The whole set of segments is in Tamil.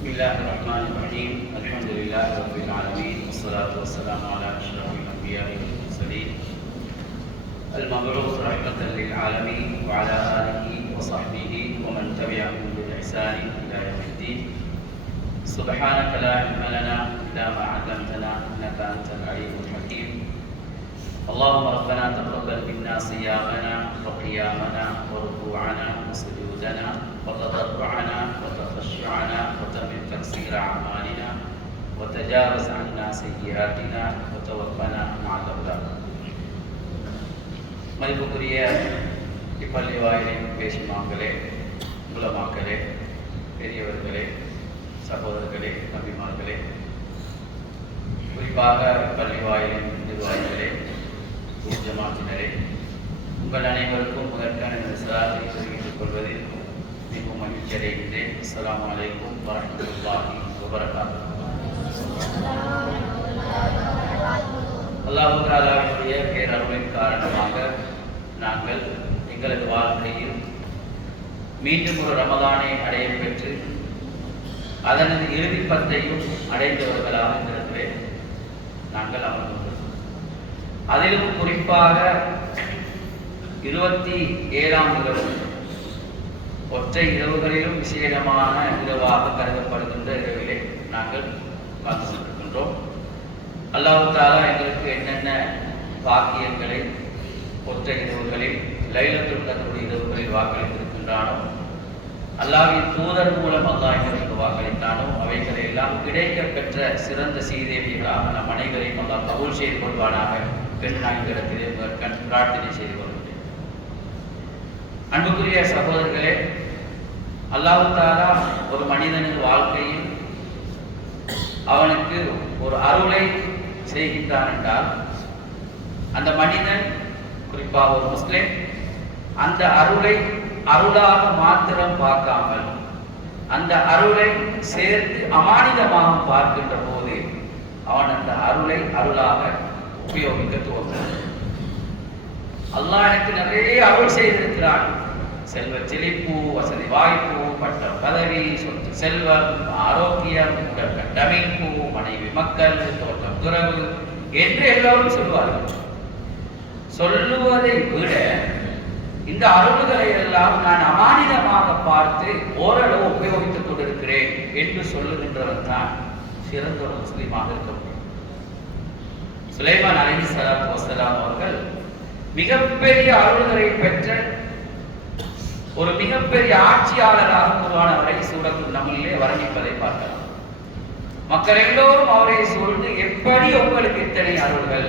بسم الله الرحمن الرحيم الحمد لله رب العالمين والصلاة والسلام على أشرف الأنبياء والمرسلين المبعوث رحمة للعالمين وعلى آله وصحبه ومن تبعهم بإحسان إلى يوم الدين سبحانك لا علم لنا إلا ما علمتنا إنك أنت العليم الحكيم اللهم ربنا تقبل منا صيامنا وقيامنا وركوعنا وسجودنا وتضرعنا وتخشعنا وتمن تقصير أعمالنا وتجاوز عنا سيئاتنا وتوفنا مع الأبرار. மதிப்புக்குரிய இப்பள்ளி வாயிலின் பேசுமாக்களே, உலமாக்களே, பெரியவர்களே, சகோதரர்களே, நபிமார்களே, குறிப்பாக இப்பள்ளி வாயிலின் நிர்வாகிகளே, ஜமாத்தினரே, உங்கள் அனைவருக்கும் முதற்கான இந்த சலாத்தை தெரிவித்துக் கொள்வதில் மிகவும் மகிழ்ச்சி அடைகின்றேன். அஸ்ஸலாமு அலைக்கும் வரஹ்மத்துல்லாஹி வபரகாத்துஹு. அல்லாஹ் தஆலாவுடைய பேரருளின் காரணமாக நாங்கள் எங்களது வாழ்க்கையில் மீண்டும் ஒரு ரமலானை அடைய பெற்று அதனது இறுதி பத்தையும் அடைந்தவர்களாக இந்த இடத்திலே நாங்கள் அமர்ந்துள்ளோம். அதிலும் குறிப்பாக 27ஆம் இரவு ஒற்றை இரவுகளிலும் விசேடமான இரவாக கருதப்படுகின்ற இரவிலே நாங்கள் காத்து கொண்டிருக்கின்றோம். அல்லாஹ் தஆலா எங்களுக்கு என்னென்ன பாக்கியங்களை ஒற்றை இரவுகளில் லைலத்துல் கத்ருடைய இரவுகளில் வாக்களித்திருக்கின்றானோ, அல்லாஹ்வின் தூதர் மூலம் அல்லாஹ் எங்களுக்கு வாக்களித்தானோ அவைகளை எல்லாம் கிடைக்க பெற்ற சிறந்த சீதேவிகளாக நம் அனைவரையும் அல்லாஹ் கபூல் செய்து கொள்வானாக என்று நான் இந்த இடத்திலே பிரார்த்தனை செய்து கொள்கிறேன். அன்புக்குரிய சகோதரர்களே, அல்லாஹ் தஆலா ஒரு மனிதனின் வாழ்க்கையில் அவனுக்கு ஒரு அருளை செய்கின்றான் என்றால், அந்த மனிதன் குறிப்பாக ஒரு முஸ்லிம் அந்த அருளை அருளாக மாத்திரம் பார்க்காமல் அந்த அருளை சேர்த்து அமானிதமாக பார்க்கின்ற போது அவன் அந்த அருளை அருளாக உபயோகிக்க துவங்கிறான். அல்லாஹ் எனக்கு நிறைய அருள் செய்திருக்கிறான். செல்வ செழிப்பு, வசதி வாய்ப்பு, பட்ட பதவி, சொத்து செல்வம், ஆரோக்கியம், உடல் கட்டமைப்பு, மனைவி மக்கள், தோட்டம் துறவு என்று எல்லோரும் சொல்வார்கள். சொல்லுவதை விட இந்த அருள்களை எல்லாம் நான் அமானிதமாக பார்த்து ஓரளவு உபயோகித்துக் கொண்டிருக்கிறேன் என்று சொல்லுகின்றவன் தான் சிறந்த ஒரு முஸ்லீமாக இருக்க முடியும். சுலைமான் அலைஹிஸ்ஸலாத்து வஸ்ஸலாம் அவர்கள் மிகப்பெரிய அருள்களை பெற்ற ஒரு மிகப்பெரிய ஆட்சியாளராக உருவானவரை சூரத்துல் நம்லிலே வர்ணிப்பதை பார்க்கலாம். மக்கள் எல்லோரும் அவரை சூழ்ந்து, எப்படி உங்களுக்கு இத்தனை அருள்கள்,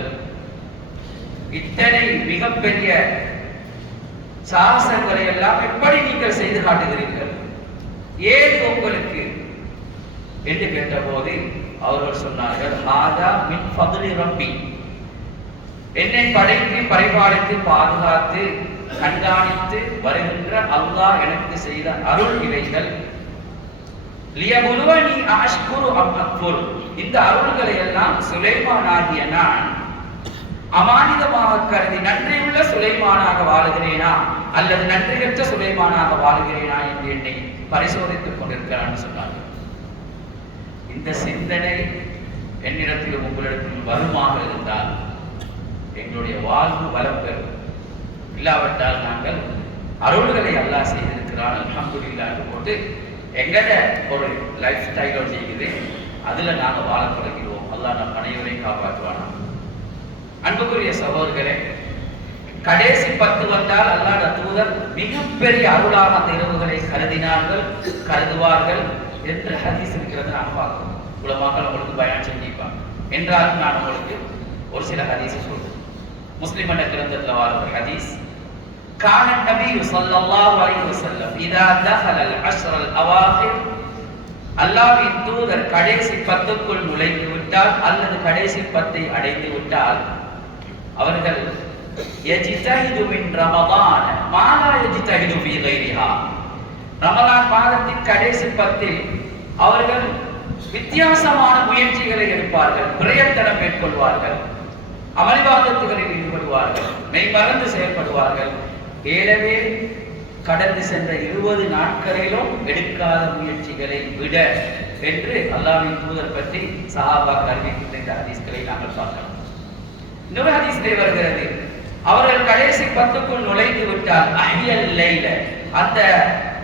இத்தனை மிகப்பெரிய சாகசங்களை எல்லாம் எப்படி நீங்கள் செய்து காட்டுகிறீர்கள், ஏது உங்களுக்கு என்று கேட்டபோது அவர்கள் சொன்னார்கள், ஹாதா மின் ஃபத்லி ரப்பி, என்னை படைத்து பரிபாலித்து பாதுகாத்து கண்காணித்து வருகின்ற அல்லாஹ் எனக்கு செய்த அருள் இவைகள். லியபுலுவனி அஷ்குரு அம் அக்ஃபுர், இந்த அருள்களை எல்லாம் சுலைமான் ஆகிய நான் அமானிதமாக கருதி நன்றியுள்ள சுலைமானாக வாழுகிறேனா அல்லது நன்றியற்ற சுலைமானாக வாழுகிறேனா என்று என்னை பரிசோதித்துக் கொண்டிருக்கிறான்னு சொன்னார்கள். இந்த சிந்தனை என்னிடத்திலும் உங்களிடத்திலும் வருமாக இருந்தால் எங்களுடைய வாழ்வு வளம் பெறும். இல்லாவிட்டால் நாங்கள் அருள்களை அல்லாஹ் செய்திருக்கிறான் அல்ஹம்துலில்லாஹ் என்று போட்டு எங்கட ஒரு லைஃப் ஸ்டைலோ செய்யுது, அதுல நாங்கள் வாழ தொடங்கிடுவோம். அல்லாஹ் நம் அனைவரையும் காப்பாற்றுவானா. அன்புக்குரிய சகோதரர்களே, கடைசி 10 வந்தால் அல்லாஹ் தூதர் மிகப்பெரிய அருளாக அந்த இரவுகளை கருதினார்கள், கருதுவார்கள் என்று ஹதீஸ் இருக்கிறது. நான் பார்க்கிறோம். உலமாக்கள் உங்களுக்கு பயான் செஞ்சிப்பாங்க என்றாலும் நான் உங்களுக்கு ஒரு சில ஹதீஸ் சொல்றேன். முஸ்லிம் என்ற கிரந்தத்தில் வர ஹதீஸ், கான நபி ஸல்லல்லாஹு அலைஹி வஸல்லம் இதா தஹல அல்-அஷ்ர அல்-அவாகிர், அல்லாஹ்வின் தூதர் கடைசி 10க்குள் நுழைந்து விட்டால் அல்லது கடைசி 10ஐ அடைந்து விட்டால் அவர்கள் யஜ்தஹிது மின் ரமதான் மா லா யஜ்தஹிது ஃபீ கைரிஹா, ரமலான் மாதத்தின் கடைசி 10இல் அவர்கள் வித்தியாசமான முயற்சிகளை எடுப்பார்கள், பிரயத்தனம் மேற்கொள்வார்கள், அமளிவாதத்துகளில் ஈடுபடுவார்கள், மெய் மறந்து செயல்படுவார்கள். ஏலவே கடந்து சென்ற 20 நாட்களிலும் எடுக்காத முயற்சிகளை விட என்று அல்லாஹ்வின் தூதர் பற்றி சஹாபாக்கள் அறிவிக்கின்ற இந்த ஹதீஸ்களை நாங்கள் பார்க்கலாம். இன்னொரு ஹதீஸிலே வருகிறது, அவர்கள் கடைசி 10க்குள் நுழைந்து விட்டால் அஹ்யல் லைல, அந்த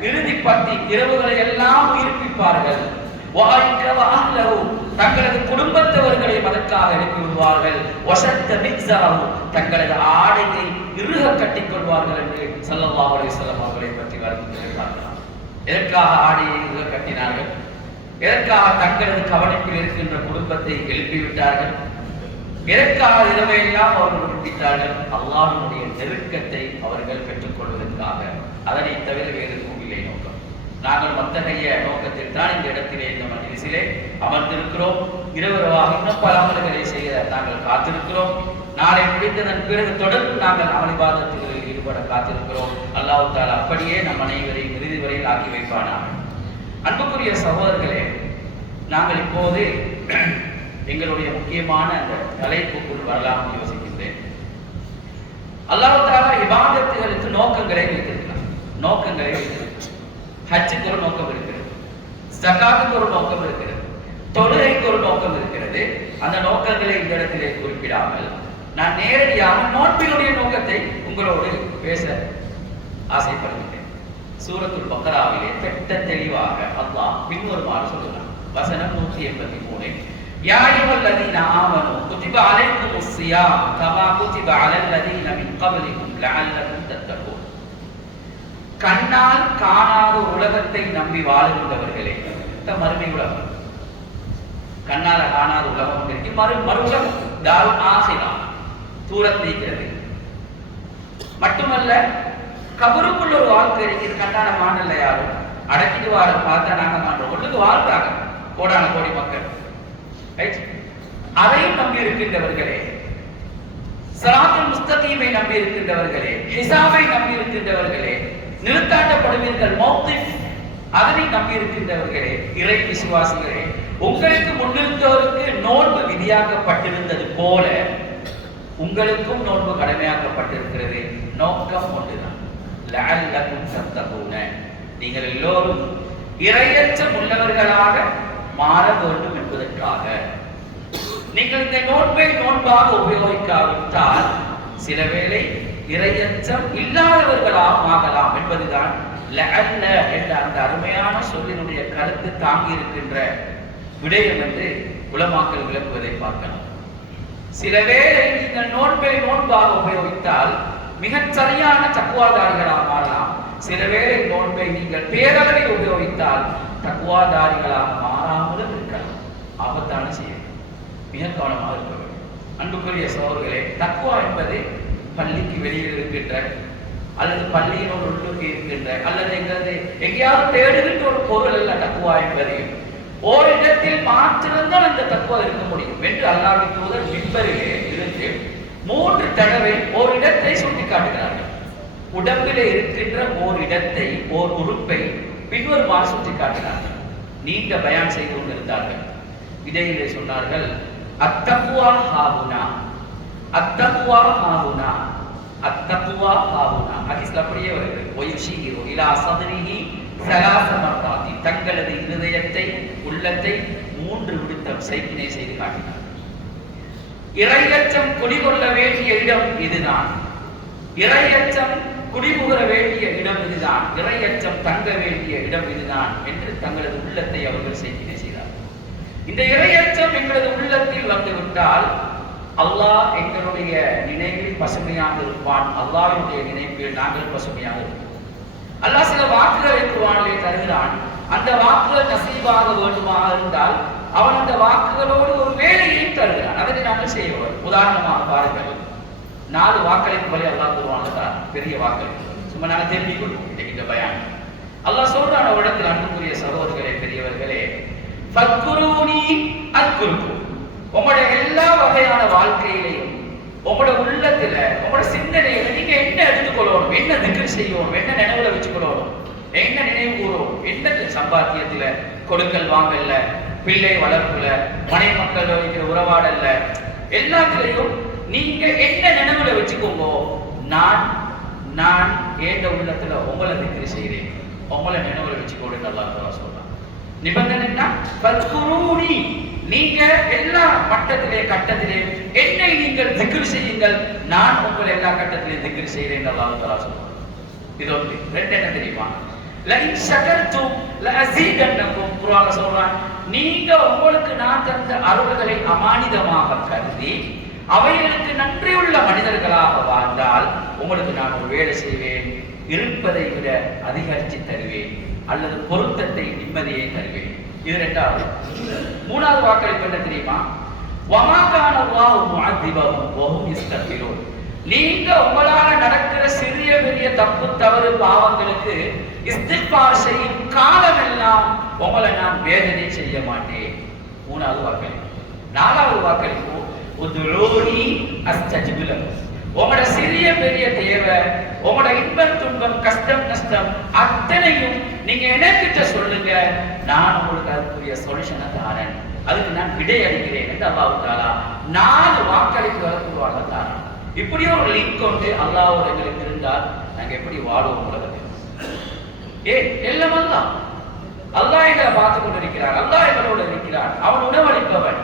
இறுதி 10 இரவுகளை எல்லாம் உயிர்ப்பிப்பார்கள். வஹைக்கவ அஹ்லஹு, தங்களது குடும்பத்தவர்களை அதற்காக எழுப்பி விடுவார்கள். வஸத்த மிக்ஸரஹு, தங்களது ஆடையை இறுக கட்டிக் கொள்வார்கள் என்று ஸல்லல்லாஹு அலைஹி வஸல்லம் அவர்களை பற்றி வருகிறார்கள். எதற்காக ஆடையை இறுக கட்டினார்கள்? எதற்காக தங்களது கவனிப்பில் இருக்கின்ற குடும்பத்தை எழுப்பிவிட்டார்கள்? எதற்காக இரவையெல்லாம் அவர்கள் விடுவித்தார்கள்? அல்லாஹ்வினுடைய நெருக்கத்தை அவர்கள் பெற்றுக் கொள்வதற்காக. அதனை தவிர வேறு எதுவும் இல்லை நோக்கம். நாங்கள் மத்தகைய நோக்கத்தில் தான் இந்த இடத்திலே இந்த மஜ்லிஸிலே அமர்ந்திருக்கிறோம். இரவரவாக இன்னும் பல அமல்களை செய்ய நாங்கள் காத்திருக்கிறோம். நாளை முடிந்ததன் பிறகு தொடர்ந்து நாங்கள் அமல் இபாதத்துகளில் ஈடுபட காத்திருக்கிறோம். அல்லாஹ் தஆலா அப்படியே நம் அனைவரையும் இறுதி வரையில் ஆக்கி வைப்பானாக. அன்புக்குரிய சகோதரர்களே, நாங்கள் இப்போது எங்களுடைய முக்கியமான அந்த தலைப்புக்குள் வரலாம் யோசிக்கின்றேன். அல்லாஹ் தஆலா இபாதத்துகளுக்கு நோக்கங்களை வைத்திருக்கிறார். நோக்கங்களை வைத்திருக்கிறார். ஹஜ்ஜுக்கு ஒரு நோக்கம் இருக்கிறது, ஸகாத்துக்கு ஒரு நோக்கம் இருக்கிறது, தொழுகைக்கு ஒரு நோக்கம் இருக்கிறது. அந்த நோக்கங்களை இந்த இடத்திலே குறிப்பிடாமல் நான் நேரடியாக நோன்பினுடைய நோக்கத்தை உங்களோடு பேச ஆசைப்படுகிறேன். சூரத்துல் பக்ராவிலே திட்ட தெளிவாக அல்லாஹ் பின்வருமாறு சொல்கிறார். வசனம் 183, யா அய்யுஹல்லதீன ஆமனூ குதிப அலைக்குமுஸ் ஸியாம் கமா குதிப அலல்லதீன மின் கப்லிக்கும் லஅல்லகும் தத்தகூன். கண்ணால் காணாத உலகத்தை நம்பி வாழுகின்றவர்களே, இந்த மறுமை உலகம், கண்ணால காணாத உலகம் இருக்கு, மறு உலகம் தால் ஆகிரா தூரத்தில் இருக்கிறது. மட்டுமல்ல, கபருக்குள்ள ஒரு வாழ்க்கை இருக்கிறது. கண்ணால காணல, யாரும் அடக்கிட்டு வாழ பார்த்தா நாங்க காண்றோம். ஒன்றுக்கு வாழ்றாங்க கோடான கோடி மக்கள். அதையும் நம்பி இருக்கின்றவர்களே, ஸிராத்துல் முஸ்தகீமை நம்பி இருக்கின்றவர்களே, ஹிசாபை நம்பி இருக்கின்றவர்களே, நிறுத்தாட்டப்படுவீர்கள் மௌகிஃப், அதனை நம்பி இருக்கின்றவர்களே, இறை விசுவாசிகளே, உங்களுக்கு முன்னிருந்தோருக்கு நோன்பு விதியாக்கப்பட்டிருந்தது போல உங்களுக்கும் நோன்பு கடமையாக்கப்பட்டிருக்கிறது. நோக்கம் ஒன்றுதான், லஅல்லகும் தத்தகூன, நீங்கள் எல்லோரும் இறையச்சம் உள்ளவர்களாக மாற வேண்டும் என்பதற்காக. நீங்கள் இந்த நோன்பை நோன்பாக உபயோகிக்காவிட்டால் சில வேளை இறையச்சம் இல்லாதவர்களாக ஆகலாம் என்பதுதான் லஅல்ல என்ற அந்த அருமையான சொல்லினுடைய கருத்து தாங்கி இருக்கின்ற விடயம் என்று உலமாக்கள் விளக்குவதை பார்க்கலாம். சில வேளை நீங்கள் நோன்பை நோன்பாக உபயோகித்தால் மிகச் சரியான தக்குவாதாரிகளாக மாறலாம். சில வேளை நோன்பை நீங்கள் பேரளவில் உபயோகித்தால் தக்குவாதாரிகளாக மாறாமலும் இருக்கலாம். ஆபத்தான செய்தி, மிக கவனமாக இருக்க வேண்டும். அன்புக்குரிய சகோதரர்களே, தக்குவா என்பது பள்ளிக்கு வெளியில் இருக்கின்ற அல்லது பள்ளியினோடு உள்ளுக்கு இருக்கின்ற அல்லது எங்கேயாவது தேடுகின்ற ஒரு பொருள் அல்ல. தக்குவா என்பது ஓரிடத்தில் மாற்றிருந்தால் அந்த தக்குவா இருக்க முடியும் என்று அல்லாஹ்வின் தூதர் மிம்பரிலே இருந்து 3 தடவை ஓரிடத்தை சுட்டி காட்டுகிறார்கள். உடம்பிலே இருக்கின்ற ஓரிடத்தை, ஓர் உறுப்பை பின்வருமாறு சுட்டி காட்டினார்கள். நீண்ட பயான் செய்து கொண்டிருந்தார்கள். இடையிலே சொன்னார்கள், அத்தக்குவா ஹாவுனா, அத்தக்குவா ஹாவுனா, அத்தக்குவா ஹாவுனா. ஹதீஸ்ல அப்படியே வருகிறது. வயுஷீரு இலா ஸத்ரிஹி ஸலாஸ மர்ராத்தி, தங்களது இருதயத்தை, உள்ளத்தை 3 விடுத்தம் சைக்கினை செய்து காட்டினார். இறையச்சம் குடிகொள்ள வேண்டிய இடம் இதுதான், இறையச்சம் குடிபுகர வேண்டிய இடம் இதுதான், இறையச்சம் தங்க வேண்டிய இடம் இதுதான் என்று தங்களது உள்ளத்தை அவர்கள் சைக்கினை செய்தார். இந்த இறையச்சம் எங்களது உள்ளத்தில் வந்துவிட்டால் அல்லாஹ் எங்களுடைய நினைவில் பசுமையாக இருப்பான். அல்லாஹ்வுடைய நினைவில் நாங்கள் பசுமையாக இருப்போம். அல்லாஹ் சில வாக்குகளை குர்ஆனிலே தருகிறான். அந்த வாக்குகள் நசீபாக வேண்டுமாக இருந்தால் அவன் அந்த வாக்குகளோடு ஒரு வேலையை தருகிறான். அதனை நாங்கள் செய்வோம். உதாரணமாக பாருங்கள், 4 வாக்களிப்பு வரை அல்லாஹ் குர்ஆனில் தரான். பெரிய வாக்களிப்பு, சும்மா நாங்கள் தெரிவிக் கொள்வோம். இந்த பயான் அல்லாஹ் சொல்றான் ஒரு இடத்தில், அன்புக்குரிய சகோதரர்களே, பெரியவர்களே, ஃபத்குரூனி அத்குருக்கும். உங்களுடைய எல்லா வகையான வாழ்க்கையிலையும் உங்களோட உள்ளத்துல, உங்களோட சிந்தனையில நீங்க என்ன எடுத்துக்கொள்ளணும், என்ன திக்ர் செய்யணும், என்ன நினைவுல வச்சுக்கொள்ளணும், என்ன நினைவு கூறணும், என்ன சம்பாத்தியத்துல, கொடுக்கல் வாங்கல்ல, பிள்ளை வளர்ப்புல, மனை மக்கள் வைக்கிற உறவாடல்ல, எல்லாத்திலையும் நீங்க என்ன நினைவுல வச்சுக்கோங்க. நான் நான் ஏண்ட உள்ளத்துல உங்களை திக்ர் செய்கிறேன், உங்களை நினைவுல வச்சுக்கோடு அல்லாஹ் சொல்றான். நிபந்தனை என்ன? ஃபத்குரூனி, நீங்க எல்லா மட்டத்திலே கட்டத்திலே என்னை நீங்கள் திக்ர் செய்யுங்கள், நான் உங்கள் எல்லா கட்டத்திலே திக்ர் செய்கிறேன் அல்லாஹ் தஆலா சொல்றார். இது ஒன்று. ரெண்டு என்ன தெரியுமா? லஇன் ஷகர்தும் லஅஸீதன்னகும். குர்ஆன்ல சொல்றான், நீங்க உங்களுக்கு நான் தந்த அருள்களை அமானிதமாக கருதி அவைகளுக்கு நன்றியுள்ள மனிதர்களாக வாழ்ந்தால் உங்களுக்கு நான் ஒரு வேலை செய்வேன், இருப்பதை விட அதிகரித்து தருவேன், அல்லது பொருத்தத்தை நிம்மதியை தருவேன். இது ரெண்டாவது. மூணாவது வாக்களிப்பு என்ன தெரியுமா? வமா கான அல்லாஹு முஅத்திபஹும் வஹும் யஸ்தக்பிரூன். நீங்க உங்களால நடக்கிற சிறிய பெரிய தப்பு தவறு பாவங்களுக்கு இஸ்திக்பார் செய்யும் காலமெல்லாம் உங்களை நான் வேதனை செய்ய மாட்டேன். மூணாவது வாக்களிப்பு. நாலாவது வாக்களிப்பு, உதுஊனி அஸ்தஜிபு லக்கும். உங்களோட சிறிய பெரிய தேவை, உங்களோட இன்பம் துன்பம் கஷ்டம் நஷ்டம் அத்தனையும் நீங்க எனக்கிட்ட சொல்லுங்க, நான் உங்களுக்கு அதுக்குரிய சொல்யூஷனை தாரேன், அதுக்கு நான் விடை அளிக்கிறேன் என்று அல்லாஹ் தஆலா 4 வாக்களிப்பு வரக்கூடாது தாரேன். இப்படி ஒரு லிங்க் கொண்டு அல்லாஹ்வோட எங்களுக்கு இருந்தால் நாங்க எப்படி வாழுவோம் உலகத்தில்? எல்லாம் அல்லாஹ் எங்களை பார்த்து கொண்டிருக்கிறார், அல்லாஹ் எங்களோடு இருக்கிறார். அவன் உணவளிப்பவன்,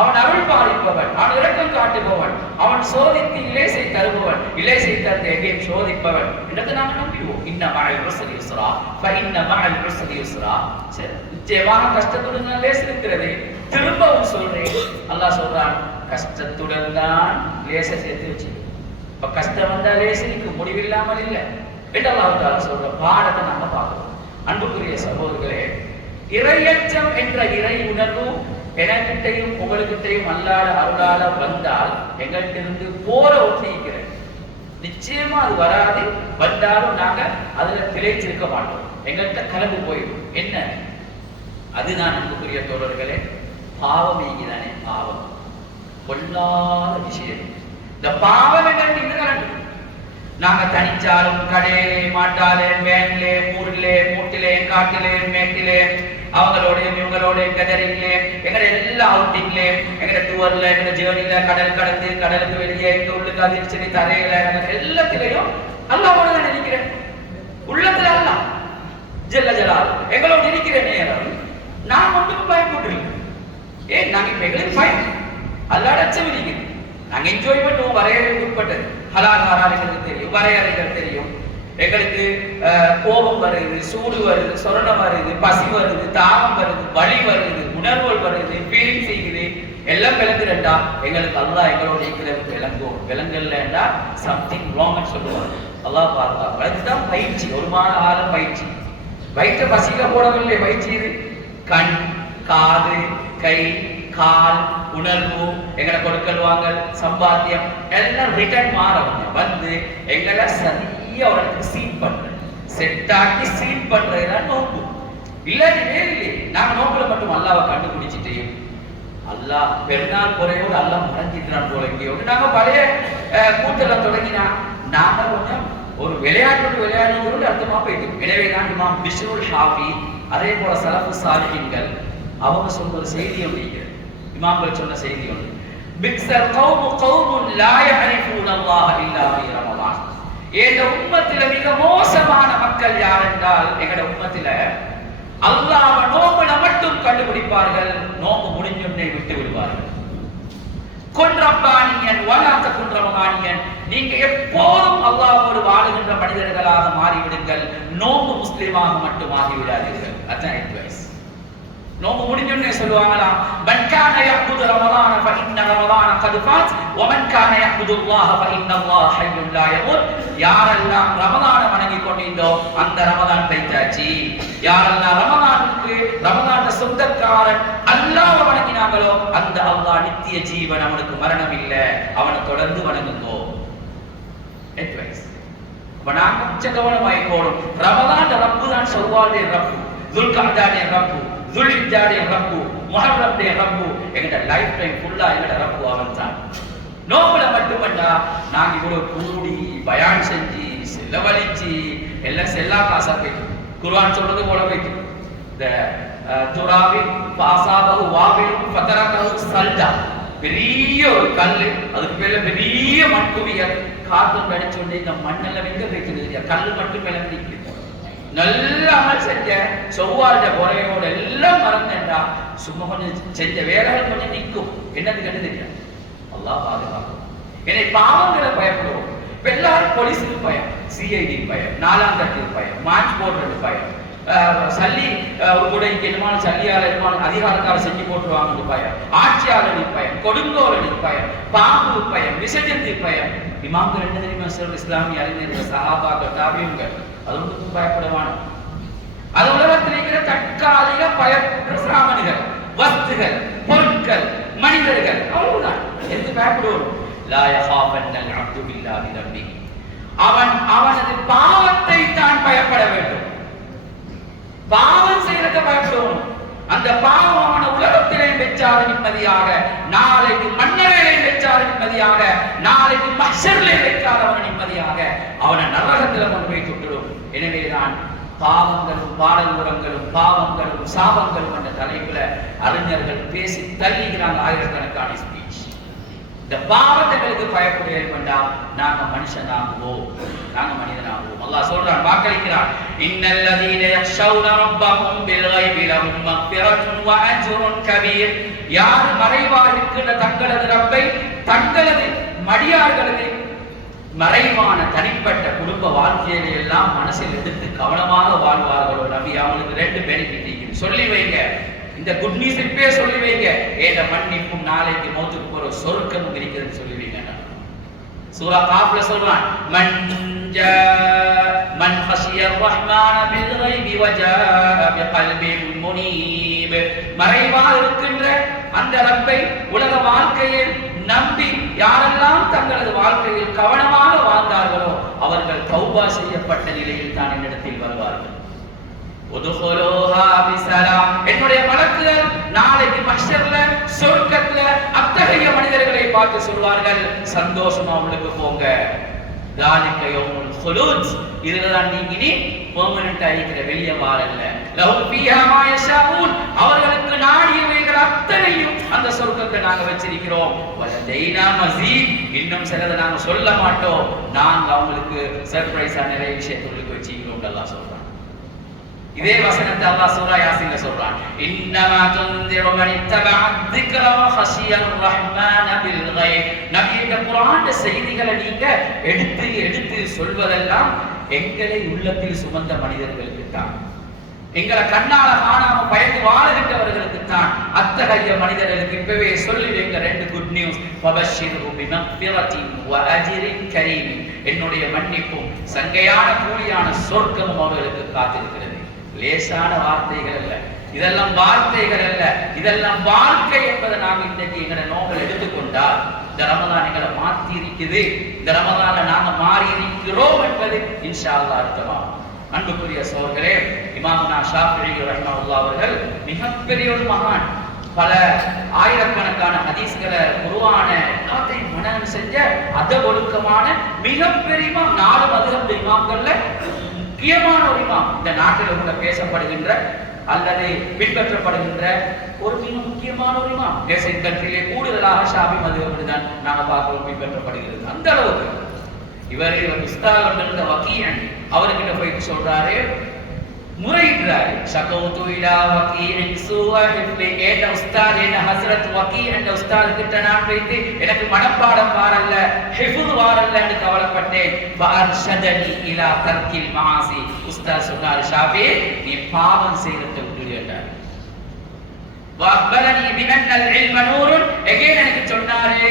அவன் அருள் பாலிப்பவன், அவன் இரக்கம் காட்டுபவன், அவன் சோதித்து இலேசை தருபவன், இலேசை தந்து எங்கேயும் சோதிப்பவன் என்றதை நாங்கள் நம்பிடுவோம். இன்ன மஅல் உஸ்ரி யுஸ்ரா ஃபஇன்ன மஅல் உஸ்ரி யுஸ்ரா. சரி, நிச்சயமாக கஷ்டத்துடன் தான் லேஸ் இருக்கிறது. திரும்பவும் சொல்றேன், அல்லாஹ் சொல்றான், கஷ்டத்துடன் தான் லேசை சேர்த்து வச்சு. இப்ப கஷ்டம் வந்தா லேசனுக்கு முடிவில்லாமல் இல்லை என்று அல்லாஹ் தஆலா சொல்ற பாடத்தை நாம பார்க்கிறோம். அன்புக்குரிய சகோதரர்களே, இறையச்சம் என்ற இறை உணர்வு எனக்கிட்டையும் உங்களுக்கிட்டையும் அல்லாத அருளால வந்தால் எங்கள்கிட்ட இருந்து போற ஒட்டிக்கிறேன். நிச்சயமா அது வராது. வந்தாலும் நாங்க அதுல திளைச்சிருக்க மாட்டோம், எங்கள்கிட்ட கலந்து போயிடும். என்ன அதுதான் அன்புக்குரிய தோழர்களே, பாவம் தானே. பாவம் கொள்ளாத விஷயம். இந்த பாவம் எங்கள்கிட்ட கலந்து நாங்க தனிச்சாலும் கடையிலே மாட்டாலே வேன்லே ஊரிலே மூட்டிலே காட்டிலே மேட்டிலே அவங்களோடையும் இவங்களோடையும் கதறிங்களே எங்கட எல்லா அவுட்டிங்லே எங்கட டூர்ல எங்கட ஜேர்னில கடல் கடந்து கடலுக்கு வெளியே எங்க உள்ளுக்கு அதிர்ச்சி தரையில எல்லாத்திலையும் அல்லாஹ்வோட நான் இருக்கிறேன். உள்ளத்துல அல்லாஹ் ஜல்ல ஜலால் எங்களோட இருக்கிற நேரம் நான் மட்டும் பயப்படுறேன். நாங்க இப்ப எங்களுக்கு பயம் அல்லாஹ் அச்சம் இருக்குது. நாங்க என்ஜாய் பண்ணுவோம். வரையறைக்கு உட்பட்டது ஹலால் ஹராம் எங்களுக்கு தெரியும், வரையறைகள் தெரியும். எங்களுக்கு கோபம் வருது, சூடு வருது, சொரணம் வருது, பசி வருது, தாகம் வருது, வலி வருது, உணர்வுகள் வருது, ஃபீலிங் செய்யுது, எல்லாம் விளங்குறா. எங்களுக்கு அல்லாஹ் எங்களோட இருக்கிறது விளங்கும். விளங்கலண்டா சம்திங் ராங்னு சொல்லுவாங்க. அல்லாஹ் பாதுகாப்பு. அதுதான் பயிற்சி, ஒரு மாத காலம் பயிற்சி. வயிற்று பசியில போடவில்லை பயிற்சி. இது கண், காது, கை, கால், உணர்வு, எங்களை கொடுக்கல் வாங்கல், சம்பாத்தியம் எல்லாம் ரிட்டர்ன் மாறவங்க வந்து எங்களை சரியா ஒரு இடத்துக்கு சீட் பண்றேன், செட் ஆக்கி சீட் பண்றதுதான் நோக்கு. இல்லாதவே இல்லை. நாங்க நோக்குல மட்டும் அல்லாவை கண்டுபிடிச்சிட்டு அல்லாஹ் பெருநாள் குறையோடு அல்லாஹ் மறைஞ்சிட்டான் போல இங்கேயோடு நாங்க பழைய கூட்டெல்லாம் தொடங்கினா நாங்க கொஞ்சம் ஒரு விளையாட்டு விளையாடுவது அர்த்தமா போயிட்டு. எனவேதான் இமாம் பிஷ்ருல் ஷாஃபி அதே போல சலஃபு சாலிஹீன்கள் அவங்க சொல்ற செய்தி அப்படிங்கிற இமாம்கள் சொன்ன செய்தி ஒன்று, பிக்ஸல் கௌமு கௌமுன் லா யஅரிஃபூன அல்லாஹ இல்லா ஃபீ ரமலான். இந்த உம்மத்தில மிக மோசமான மக்கள் யார் என்றால் எங்கட உம்மத்தில அல்லாஹ்வை நோம்புல மட்டும் கண்டுபிடிப்பார்கள், நோம்பு முடிஞ்சொன்னே விட்டு விடுவார்கள். கொன்றப்பானியன் வலாத்த குன்றமானியன். நீங்க எப்போதும் அல்லாஹ்வோடு வாழுகின்ற மனிதர்களாக மாறிவிடுங்கள், நோம்பு முஸ்லிமாக மட்டும் ஆகிவிடாதீர்கள். அதான் அட்வைஸ். நோம்பு முடிஞ்சொன்னே சொல்லுவாங்களா, மன் கான யஅபுது ரமலான ஃபஇன்ன ரமலான கத் ஃபாத் வ மன் கான யஅபுது அல்லாஹ ஃபஇன்ன அல்லாஹ ஹய்யுன் லா யமூத். யாரெல்லாம் ரமலானை வணங்கி கொண்டீங்களோ அந்த ரமலான் போய்ட்டாச்சு. யாரெல்லாம் ரமலான் சொந்தக்காரன் அல்லாஹ்வை வணங்கினாங்களோ அந்த அல்லாஹ் நித்திய ஜீவன், அவனுக்கு மரணம் இல்லை, அவனை தொடர்ந்து வணங்குங்கோ. அட்வைஸ். அப்ப நாங்க உச்ச கவனமாய் போடும். ரமலான் ரப்பு தான், ஷவ்வாலுடைய ரப்பு, துல்கஅதாவுடைய ரப்பு, துல்ஹிஜ்ஜாவுடைய ரப்பு, முஹர்ரமுடைய ரப்பு. எங்கட லைஃப் டைம் ஃபுல்லா எங்கட ரப்பு அவன் தான். நோம்புல மட்டுமண்டா நாங்க இவ்வளவு கூடி பயான் செஞ்சு செலவழிச்சு எல்லாம் செல்லா காசா போயிட்டு குர்ஆன் சொல்றது போல போயிட்டு இந்த துராபி பாசாபு வாபிலும் ஃபதரகஹு சல்தா, பெரிய ஒரு கல்லு, அதுக்கு மேல பெரிய மண்குவியல், காத்து கடிச்சு கொண்டு இந்த மண்ணெல்லாம் எங்க போயிட்டு கல்லு மட்டும் மேல நிற்குது. நல்ல அமல் செஞ்ச செவ்வாழ்ந்த குறையோட எல்லாம் மறந்தா சும்மா கொஞ்சம் செஞ்ச வேலைகள் கொஞ்சம் நிற்கும். என்னது கண்டு தெரியாது. அல்லாஹ் பாதுகாக்கும். என்னை பாவங்களை பயப்படுவோம். இப்ப எல்லாரும் போலீஸுக்கு பயம், சிஐடி பயம், 4ஆம் தட்டு பயம், மார்ச் போடுறது பயம், சல்லி கூட என்னமான சல்லியால அதிகாரத்தால செஞ்சு போட்டுருவாங்க பயம், ஆட்சியாளரின் பயம், கொடுங்கோலனின் பயம், பாம்பு பயம், விசஜந்தி பயம். இமாம்கள் என்ன தெரியுமா சார்? இஸ்லாமிய அறிஞர்கள், சஹாபாக்கள், தாபியங்கள், அது ஒன்றுக்கும் பயப்படுவான. அது உலகத்தில் இருக்கிற தற்காலிக பயப்படுற சாமனிகள், வஸ்துகள், பொருட்கள், மனிதர்கள், அவ்வளவுதான். எது பயப்படுவோம்? லா யஹாபன்னல் அப்து பில்லாஹி ரப்பி. அவனது பாவத்தை தான் பயப்பட வேண்டும். பாவம் செய்யறத பயப்படுவோம். அந்த பாவம் அவனை உலகத்திலே வெச்சாரு நிம்மதியாக, நாளைக்கு மன்னரையிலே வெச்சாரு நிம்மதியாக, நாளைக்கு மஹ்ஷரிலே வெச்சாரு அவனை நிம்மதியாக, அவனை நரகத்தில் கொண்டு போய் சுட்டுடும். எனவேதான் பாவங்களும் பாடல்களும் பாவங்களும் சாபங்களும் என்ற தலைப்புல அறிஞர்கள் பேசி தள்ளிக்கிறாங்க ஆயிரக்கணக்கான ஸ்பீச். இந்த பாவங்களுக்கு பயப்பட வேண்டாம். நாங்க மனுஷனாகுவோம், நாங்க மனிதனாகுவோம். அல்லாஹ் சொல்றான், வாக்களிக்கிறான், இன்னல்லதீன யக்ஷௌன ரப்பஹும் பில் கைபி லஹும் மக்ஃபிரத்துன் வ அஜ்ருன் கபீர். யார் மறைவாக இருக்கின்ற தங்களது ரப்பை தங்களது மடியார்களது மறைவான தனிப்பட்ட குடும்ப வாழ்க்கையில எல்லாம் மனசில் எடுத்து கவனமாக வாழ்வார்களோ, நபி அவங்களுக்கு 2 பெனிஃபிட் சொல்லி வைங்க. இந்த குட் நியூஸ் இப்பே சொல்லி வைங்க. ஏத மன்னிப்பும் நாளைக்கு மௌத்துக்கு போற சொர்க்கமும் இருக்கிறது சொல்லி வைங்க. சூரா காஃப்ல சொல்றான், மன் ஹஷிய ரஹ்மான பில் கைபி வஜாஅ பிகல்பின் முனீப். மறைவாக இருக்கின்ற அந்த ரப்பை உலக வாழ்க்கையில் நம்பி யாரெல்லாம் தங்களது வாழ்க்கையில் கவனமாக வாழ்ந்தார்களோ அவர்கள் தௌபா செய்யப்பட்ட நிலையில் தான் என்னிடத்தில் வருவார்கள். என்னுடைய மலக்குகள் நாளைக்கு மஹ்ஷர்ல சொர்க்கத்துல அத்தகைய மனிதர்களை பார்த்து சொல்வார்கள், சந்தோஷமா உங்களுக்கு போங்க. இதுதான் நீங்க இனி பெர்மனன்ட் ஆகிக்கிற வெளிய வாரல்ல. அவர்களுக்கு நாடியவைகள் அத்தனையும் அந்த சொர்க்கத்தை நாங்க வச்சிருக்கிறோம். இன்னும் சிலதை நாங்க சொல்ல மாட்டோம். நாங்க அவங்களுக்கு சர்ப்ரைஸா நிறைய விஷயங்களுக்கு வச்சிருக்கிறோம். அல்லாஹ் சொல்றான். இதே வசனத்தை அல்லாஹ் சூரா யாசீன்ல சொல்றான், இன்னமா துன்திரு மன் இத்தபஅ الذிக்ர வ ஹஷியர் ரஹ்மான பில் கைப். நபி, இந்த குர்ஆன் செய்திகளை நீங்க எடுத்து சொல்வதெல்லாம் எங்களை உள்ளத்தில் சுமந்த மனிதர்களுக்கு தான், எங்களை கண்ணால காணாம பயந்து வாழுகின்றவர்களுக்கு தான். அத்தகைய மனிதர்களுக்கு இப்பவே சொல்லி வைங்க 2 குட் நியூஸ். ஃபபஷிரு பிமக்ஃபிரத்தின் வ அஜ்ரின் கரீம். என்னுடைய மன்னிப்பும் சங்கையான கூலியான சொர்க்கமும் அவர்களுக்கு காத்திருக்கிறது. லேசான வார்த்தைகள் அல்ல, இதெல்லாம் வார்த்தைகள் அல்ல, இதெல்லாம் வாழ்க்கை என்பதை நாம் இன்றைக்கு எங்களை நோக்கல் எடுத்துக்கொண்டால் இந்த ரமதான் எங்களை மாற்றி இருக்குது, இந்த ரமதான்ல நாங்க மாறி இருக்கிறோம் என்பது இன்ஷா அல்லாஹ் அர்த்தமாகும். அன்புக்குரிய சகோதரர்களே, இமாமுனா ஷாஃபிஈ ரஹ்மத்துல்லாஹி அவர்கள் மிகப்பெரிய ஒரு மகான். பல ஆயிரக்கணக்கான ஹதீஸ்களை குர்ஆன எல்லாத்தையும் மனனம் செஞ்ச அதொழுக்கமான மிகப்பெரிய 4 மதுஹப் இமாம்கள்ல முக்கியமான ஒரு இமாம். இந்த நாட்டில் உள்ள பேசப்படுகின்ற அல்லது பின்பற்றப்படுகின்ற ஒரு மிக முக்கியமான ஒரு இமாம். தேசிய கல்வியிலே கூடுதலாக ஷாஃபி மதுஹப் தான் நாங்க பார்க்கிறோம் பின்பற்றப்படுகிறது. அந்த அளவுக்கு இவர் உஸ்தாத் இருந்த வக்கீஅன் அவர்கிட்ட போய் சொல்றாரு, முறையிடுறாரு. ஷகௌது இலா வக்கீஇன் சூஅ ஹிஃப்லி. ஏத உஸ்தாத் என்ன ஹஸ்ரத் வக்கீஅன் உஸ்தாத் கிட்ட நான் போயிட்டு எனக்கு மனப்பாடம் வாரல்ல, ஹிஃப்ஸ் வாரல்லன்னு கவலைப்பட்டேன். ஃபஅர்ஷதனி இலா தர்கில் மஆசி. உஸ்தாத் சொன்னார், ஷாஃபி நீ பாவம் செய்யறதை விட்டுடுங்கன்றார். வஅக்பரனி பிஅன்னல் இல்ம நூருன். எகேன் எனக்கு சொன்னாரு,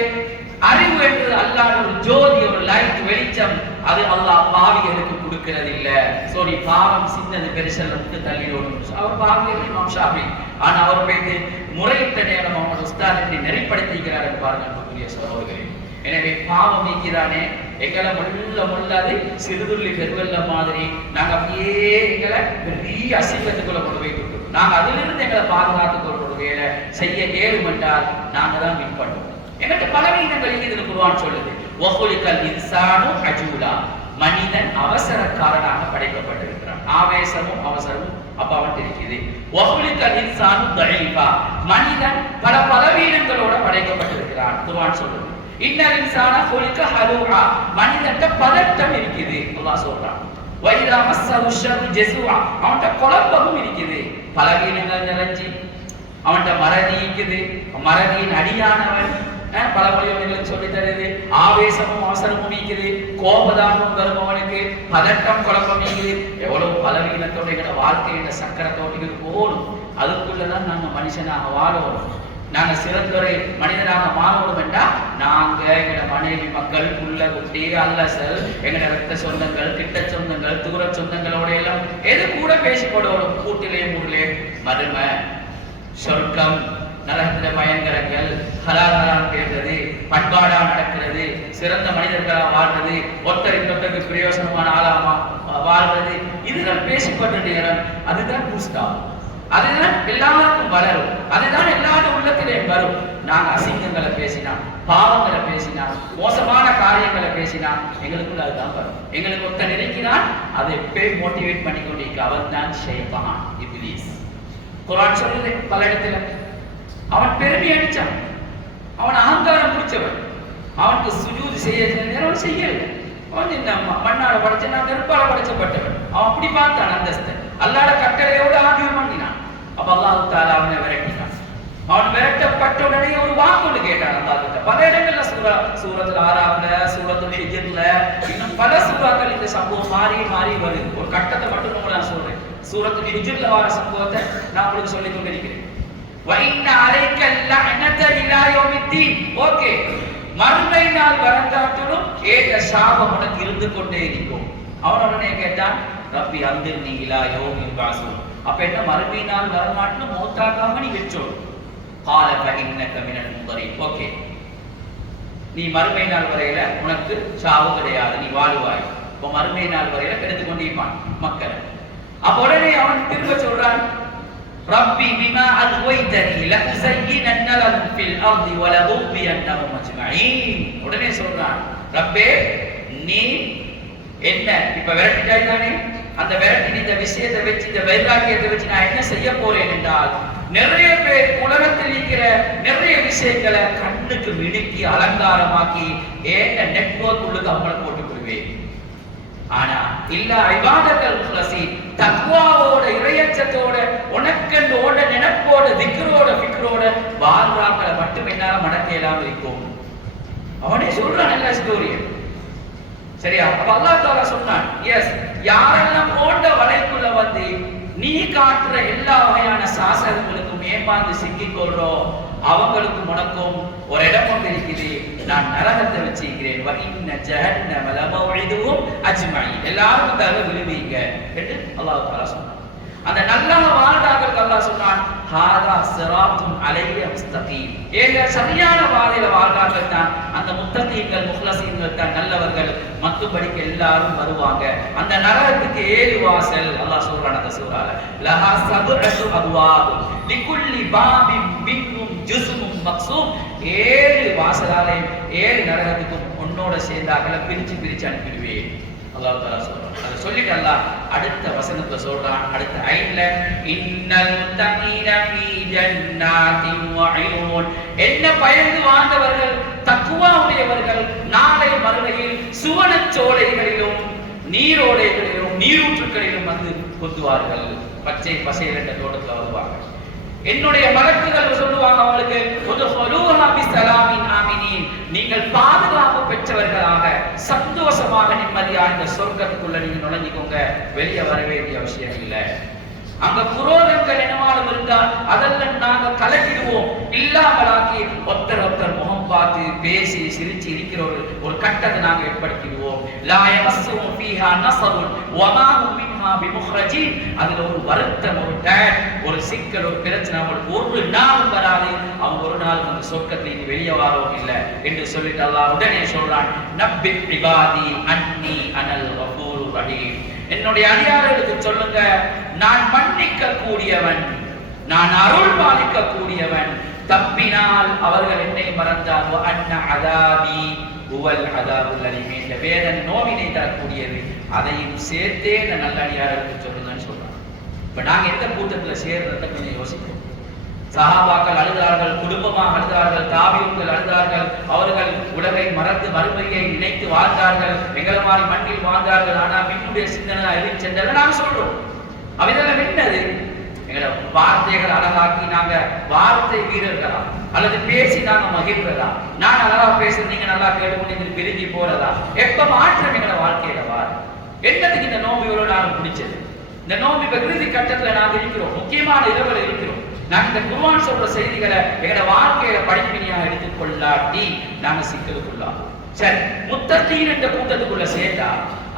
அறிவு என்பது அல்லாஹ்வுடைய ஒரு ஜோதி, ஒரு லைட், வெளிச்சம். அது அல்லாஹ் பாவிகளுக்கு கொடுக்கிறது இல்ல. சோ நீ பாவம் சின்னது பெருசல்ல விட்டு தள்ளிடணும். அவர் பாவிகள் இமாம் ஷாஃபி. ஆனா அவர் போயிட்டு முறையிட்ட நேரம் அவங்க உஸ்தாத் நெறிப்படுத்திக்கிறார் பாருங்க அன்புக்குரிய சகோதரர்களே. எனவே பாவம் நீக்கிறானே எங்களை முள்ளாது சிறுதுள்ளி பெருவெல்ல மாதிரி நாங்க அப்படியே எங்களை பெரிய அசிங்கத்துக்குள்ள கொண்டு போய் கொடுக்கிறோம். நாங்க அதிலிருந்து எங்களை பாதுகாத்துக் கொள்ற வேலை செய்ய ஏறும் என்றால் நாங்க தான் வின் பண்ணுவோம். என்கிட்ட பலவீனங்கள் இதுன்னு குர்ஆன் சொல்லுது. வஹுலிகல் இன்சானு அஜூலா. மனிதன் அவசரக்காரனாக படைக்கப்பட்டிருக்கிறான். ஆவேசமும் அவசரமும் அப்ப அவன் இருக்குது. வஹுலிகல் இன்சானு தஈஃபா. மனிதன் பல பலவீனங்களோட படைக்கப்பட்டிருக்கிறான். குர்ஆன் சொல்லுது. இன்னல் இன்சான ஹுலிக ஹலூஆ. மனிதன்ட்ட பதட்டம் இருக்குது அல்லாஹ் சொல்றான். வைதா மஸ்ஸஹு ஷர்ரு ஜஸூஆ. அவன்ட்ட குழப்பமும் இருக்குது. பலவீனங்கள் நிறைஞ்சி அவன்கிட்ட மறதி இருக்குது, மறதியின் அடியானவன். பழமொழிகளுக்கு சொல்லி தருது. ஆவேசமும் அவசரமும் நீக்குது, கோபதாபம் வரும் அவனுக்கு, பதட்டம் குழப்பம் நீக்குது. எவ்வளவு பலவீனத்தோட எங்களோட வாழ்க்கையில சக்கரத்தோட்டிகள் ஓடும். அதுக்குள்ளதான் நாங்க மனுஷனாக வாழணும். நாங்க சிறந்தொரு மனிதனாக மாறணும் என்றா நாங்க எங்களோட மனைவி மக்கள் புள்ள குட்டி அல்லசல் எங்களோட ரத்த சொந்தங்கள் கிட்ட சொந்தங்கள் தூர சொந்தங்களோட எல்லாம் எது கூட பேசிக்கொள்ளணும். கூட்டிலே ஊரிலே மருமை சொர்க்கம் நரகத்தில பயங்கரங்கள் ஹலாலான் பேசுறது பண்பாடா நடக்கிறது சிறந்த மனிதர்களா வாழ்றது ஒருத்தரின் தொட்டருக்கு பிரயோசனமான ஆளாமா வாழ்றது இதுதான் பேசிப்பட்ட நேரம். அதுதான் பூஸ்டா, அதுதான் எல்லாருக்கும் வளரும், அதுதான் எல்லாரும் உள்ளத்திலே வரும். நாங்க அசிங்கங்களை பேசினா பாவங்களை பேசினா மோசமான காரியங்களை பேசினா எங்களுக்குள்ள அதுதான் வரும். எங்களுக்கு ஒருத்தர் நினைக்கிறான் அதை எப்பயும் மோட்டிவேட் பண்ணி கொண்டிருக்க அவன் தான் ஷைத்தான் இப்லீஸ். குர்ஆன் சொல்லுது பல இடத்துல அவன் பெருமை அடிச்சான், அவன் அகங்காரம் பிடிச்சவன், அவனுக்கு சுஜூது செய்ய நேரம் செய்யல. அவன் என்ன மண்ணால படைச்ச நான் நெருப்பால படைச்சப்பட்டவன். அவன் அப்படி பார்த்தான் அந்தஸ்தை அல்லாட கட்டளையோடு ஆகியம் பண்ணினான். அப்ப அல்லாஹ் தஆலா அவனை விரட்டினான். அவன் விரட்டப்பட்ட உடனே ஒரு வாக்கு கேட்டான் அல்லாஹ் கிட்ட. பல இடங்கள்ல சூரத்துல் ஆராஃப்ல சூரத்துல் ஹிஜ்ர்ல இன்னும் பல சூறாக்கள் இந்த சம்பவம் மாறி மாறி வருது. ஒரு கட்டத்தை மட்டும் நான் சொல்றேன். சூரத்துல் ஹிஜ்ர்ல வர சம்பவத்தை நான் உங்களுக்கு சொல்லிக் கொண்டிருக்கிறேன். وَإِنَّ عَلَيْكَ اللَّعْنَةَ إِلَى يَوْمِ الدِّينِ. ஓகே, மறுமை நாள் வரந்தாலும் ஏக சாபம் உனக்கு இருந்து கொண்டே இருக்கும். அவன் உடனே கேட்டான் ரப்பி அன்திர்னி இலா யௌமில் பாஸூன். அப்ப என்ன மறுமை நாள் வரமாட்டேன்னு மௌத்தாக்காம நீ வெச்சோடு. قَالَ فَإِنَّكَ مِنَ الْمُنظَرِينَ. ஓகே, நீ மறுமை நாள் வரையில உனக்கு சாவு கிடையாது, நீ வாழுவாய். இப்ப மறுமை நாள் வரையில கெடுத்து கொண்டிருப்பான் மக்களை. அப்ப உடனே அவன் திரும்ப சொல்றான் ரப்பி பிமா அக்வைதனி லஉஸய்யினன்ன லஹும் ஃபில் அர்தி வ லஉஃபியன்னஹும் அஜ்மஈன். உடனே சொல்றான் ரப்பே நீ என்ன இப்ப விரட்டிட்டாய் தானே, அந்த விரட்டி இந்த விஷயத்தை வச்சு இந்த வைராக்கியத்தை வச்சு நான் என்ன செய்ய போறேன் என்றால் நிறைய பேர் உலகத்தில் இருக்கிற நிறைய விஷயங்களை கண்ணுக்கு மினுக்கி அலங்காரமாக்கி ஏன் நெட்வொர்க் உள்ளுக்கு அவங்களை போட்டு விடுவேன். ஆனா இல்ல இபாதத்துல் முக்லஸீன் தக்வாவோட இறையச்சத்தோட உனக்கென்று ஓட நினைப்போட திக்ரோட ஃபிக்ரோட வாழ்றாக்களை மட்டும் என்னால மடக்க இயலாம இருக்கும். அவனே சொல்றான் நல்ல ஸ்டோரியை. சரியா? அப்ப அல்லாஹ் தஆலா சொன்னான் எஸ், யாரெல்லாம் ஓண்ட வலைக்குள்ள வந்து நீ காட்டுற எல்லா வகையான சாசனங்களுக்கும் ஏமாந்து சிக்கிக் கொள்றோம் அவங்களுக்கும் உனக்கும் ஒரு இடம் ஒன்று இருக்குது. நான் நரகத்தை வச்சிருக்கிறேன். வஇன்ன ஜஹன்னம லமௌஇதுஹும் அஜ்மஈன். எல்லாருக்கும் தலை விழுவீங்க என்று அல்லாஹ் தஆலா சொன்னான். அந்த நல்ல வாழ்ந்தார்கள் அல்லாஹ் சொன்னான் ஹாதா சிராத்துன் அலைய முஸ்தகீம். ஏக சரியான பாதையில வாழ்ந்தார்கள் தான் அந்த முத்தகீன்கள் முக்லஸீன்கள் தான் நல்லவர்கள். மத்தபடிக்கு எல்லாரும் வருவாங்க. அந்த நரகத்துக்கு 7 வாசல் அல்லாஹ் சொல்றான் அந்த சூறால. லஹா சப்அத்து அப்வாப் லிகுல்லி பாபின் மின்ஹும் ஜுஸ்மும் மக்ஸூம். 7 வாசலாலே 7 நரகத்துக்கும் உன்னோட சேர்ந்தாங்கள பிரிச்சு பிரிச்சு அனுப்பிடுவேன் அல்லாஹ் தஆலா சொல்றான். அதை சொல்லிட்டு அல்லாஹ் அடுத்த வசனத்துல சொல்றான் அடுத்த ஐன்ல இன்னல் முத்தகீன ஃபீ ஜன்னாத்தின் வ உயூன். என்ன பயந்து வாழ்ந்தவர்கள் தக்வா உடையவர்கள் நாளை மறுமையில் சுவனச் சோலைகளிலும் நீரோடைகளிலும் நீரூற்றுகளிலும் வந்து கொத்துவார்கள். பச்சை பசையில் என்ற தோட்டத்துல வருவாங்க. என்னுடைய மலக்குகள் சொல்லுவாங்க அவங்களுக்கு உதுஹுலூஹா பிஸலாமின் ஆமினீன். நீங்கள் பாதுகாப்பு பெற்றவர்களாக சந்தோஷமாக நிம்மதியாக இந்த சொர்க்கத்துக்குள்ள நீங்க நுழைஞ்சுக்கோங்க. வெளியே வர வேண்டிய அவசியம் இல்லை. அங்க குரோதங்கள் என்னவாலும் இருந்தால் அதெல்லாம் நாங்க கலக்கிடுவோம், இல்லாமலாக்கி ஒருத்தர் முகம் பார்த்து பேசி சிரிச்சு இருக்கிற ஒரு கட்டத்தை நாங்க ஏற்படுத்திடுவோம். லா யமஸ்ஸுஹும் ஃபீஹா நஸபுன் வ மா ஹும் மின்ஹா பிமுக்ரஜீன். அதுல ஒரு வருத்தம், ஒரு டேட், ஒரு சிக்கல், ஒரு பிரச்சனை அவங்களுக்கு ஒரு நாள் வராது. அவங்க ஒரு நாள் அந்த சொர்க்கத்துல இனி வெளியே வரவும் இல்லை என்று சொல்லிட்டு அல்லாஹ் உடனே சொல்றான் நப்பி இபாதி அன்னி அனல் கஃபூருர் ரஹீம். என்னுடைய அடியார்களுக்கு சொல்லுங்க நான் மன்னிக்க கூடியவன், நான் அருள் பாலிக்க கூடியவன். தப்பினால் அவர்கள் என்னை மறந்தால் அன்ன அதாபி ஹுவல் அதாபுல் அலீம். இந்த வேதனை நோவினை தரக்கூடியது, அதையும் சேர்த்தே இந்த நல்ல அடியார்களுக்கு சொல்லுங்கன்னு சொல்றாங்க. இப்ப நாங்க எந்த கூட்டத்துல சேர்றத கொஞ்சம் யோசிப்போம். சஹாபாக்கள் அழுதார்கள், குடும்பமாக அழுதார்கள், தாபியீன்கள் அழுதார்கள். அவர்கள் உலகை மறந்து மறுமையை நினைத்து வாழ்ந்தார்கள். எங்களை மாதிரி மண்ணில் வாழ்ந்தார்கள். ஆனா மின்னுடைய சிந்தனை எழுதி சென்றதை நாம் சொல்றோம். அவைதெல்லாம் என்னது? எங்களை வார்த்தைகள் அழகாக்கி நாங்க வார்த்தை வீரர்களா அல்லது பேசி நாங்க மகிழ்றதா? நான் அழகா பேசுறது நீங்க நல்லா கேட்டுக்கொண்டு பிரிஞ்சு போறதா? எப்ப மாற்றம் எங்களை வாழ்க்கையில வா? என்னத்துக்கு இந்த நோம்பிகளோட நாங்கள் பிடிச்சது? இந்த நோம்பி இறுதி கட்டத்துல நாங்க இருக்கிறோம், முக்கியமான இரவுல இருக்கிறோம். நாங்க இந்த குர்ஆன் சொல்ற செய்திகளை எங்களோட வாழ்க்கையில படிப்பினையாக எடுத்துக்கொள்ளாட்டி நாங்க சிக்கலுக்குள்ளாகும். சரி, முத்தகீன் என்ற கூட்டத்துக்குள்ள சேர்ந்தா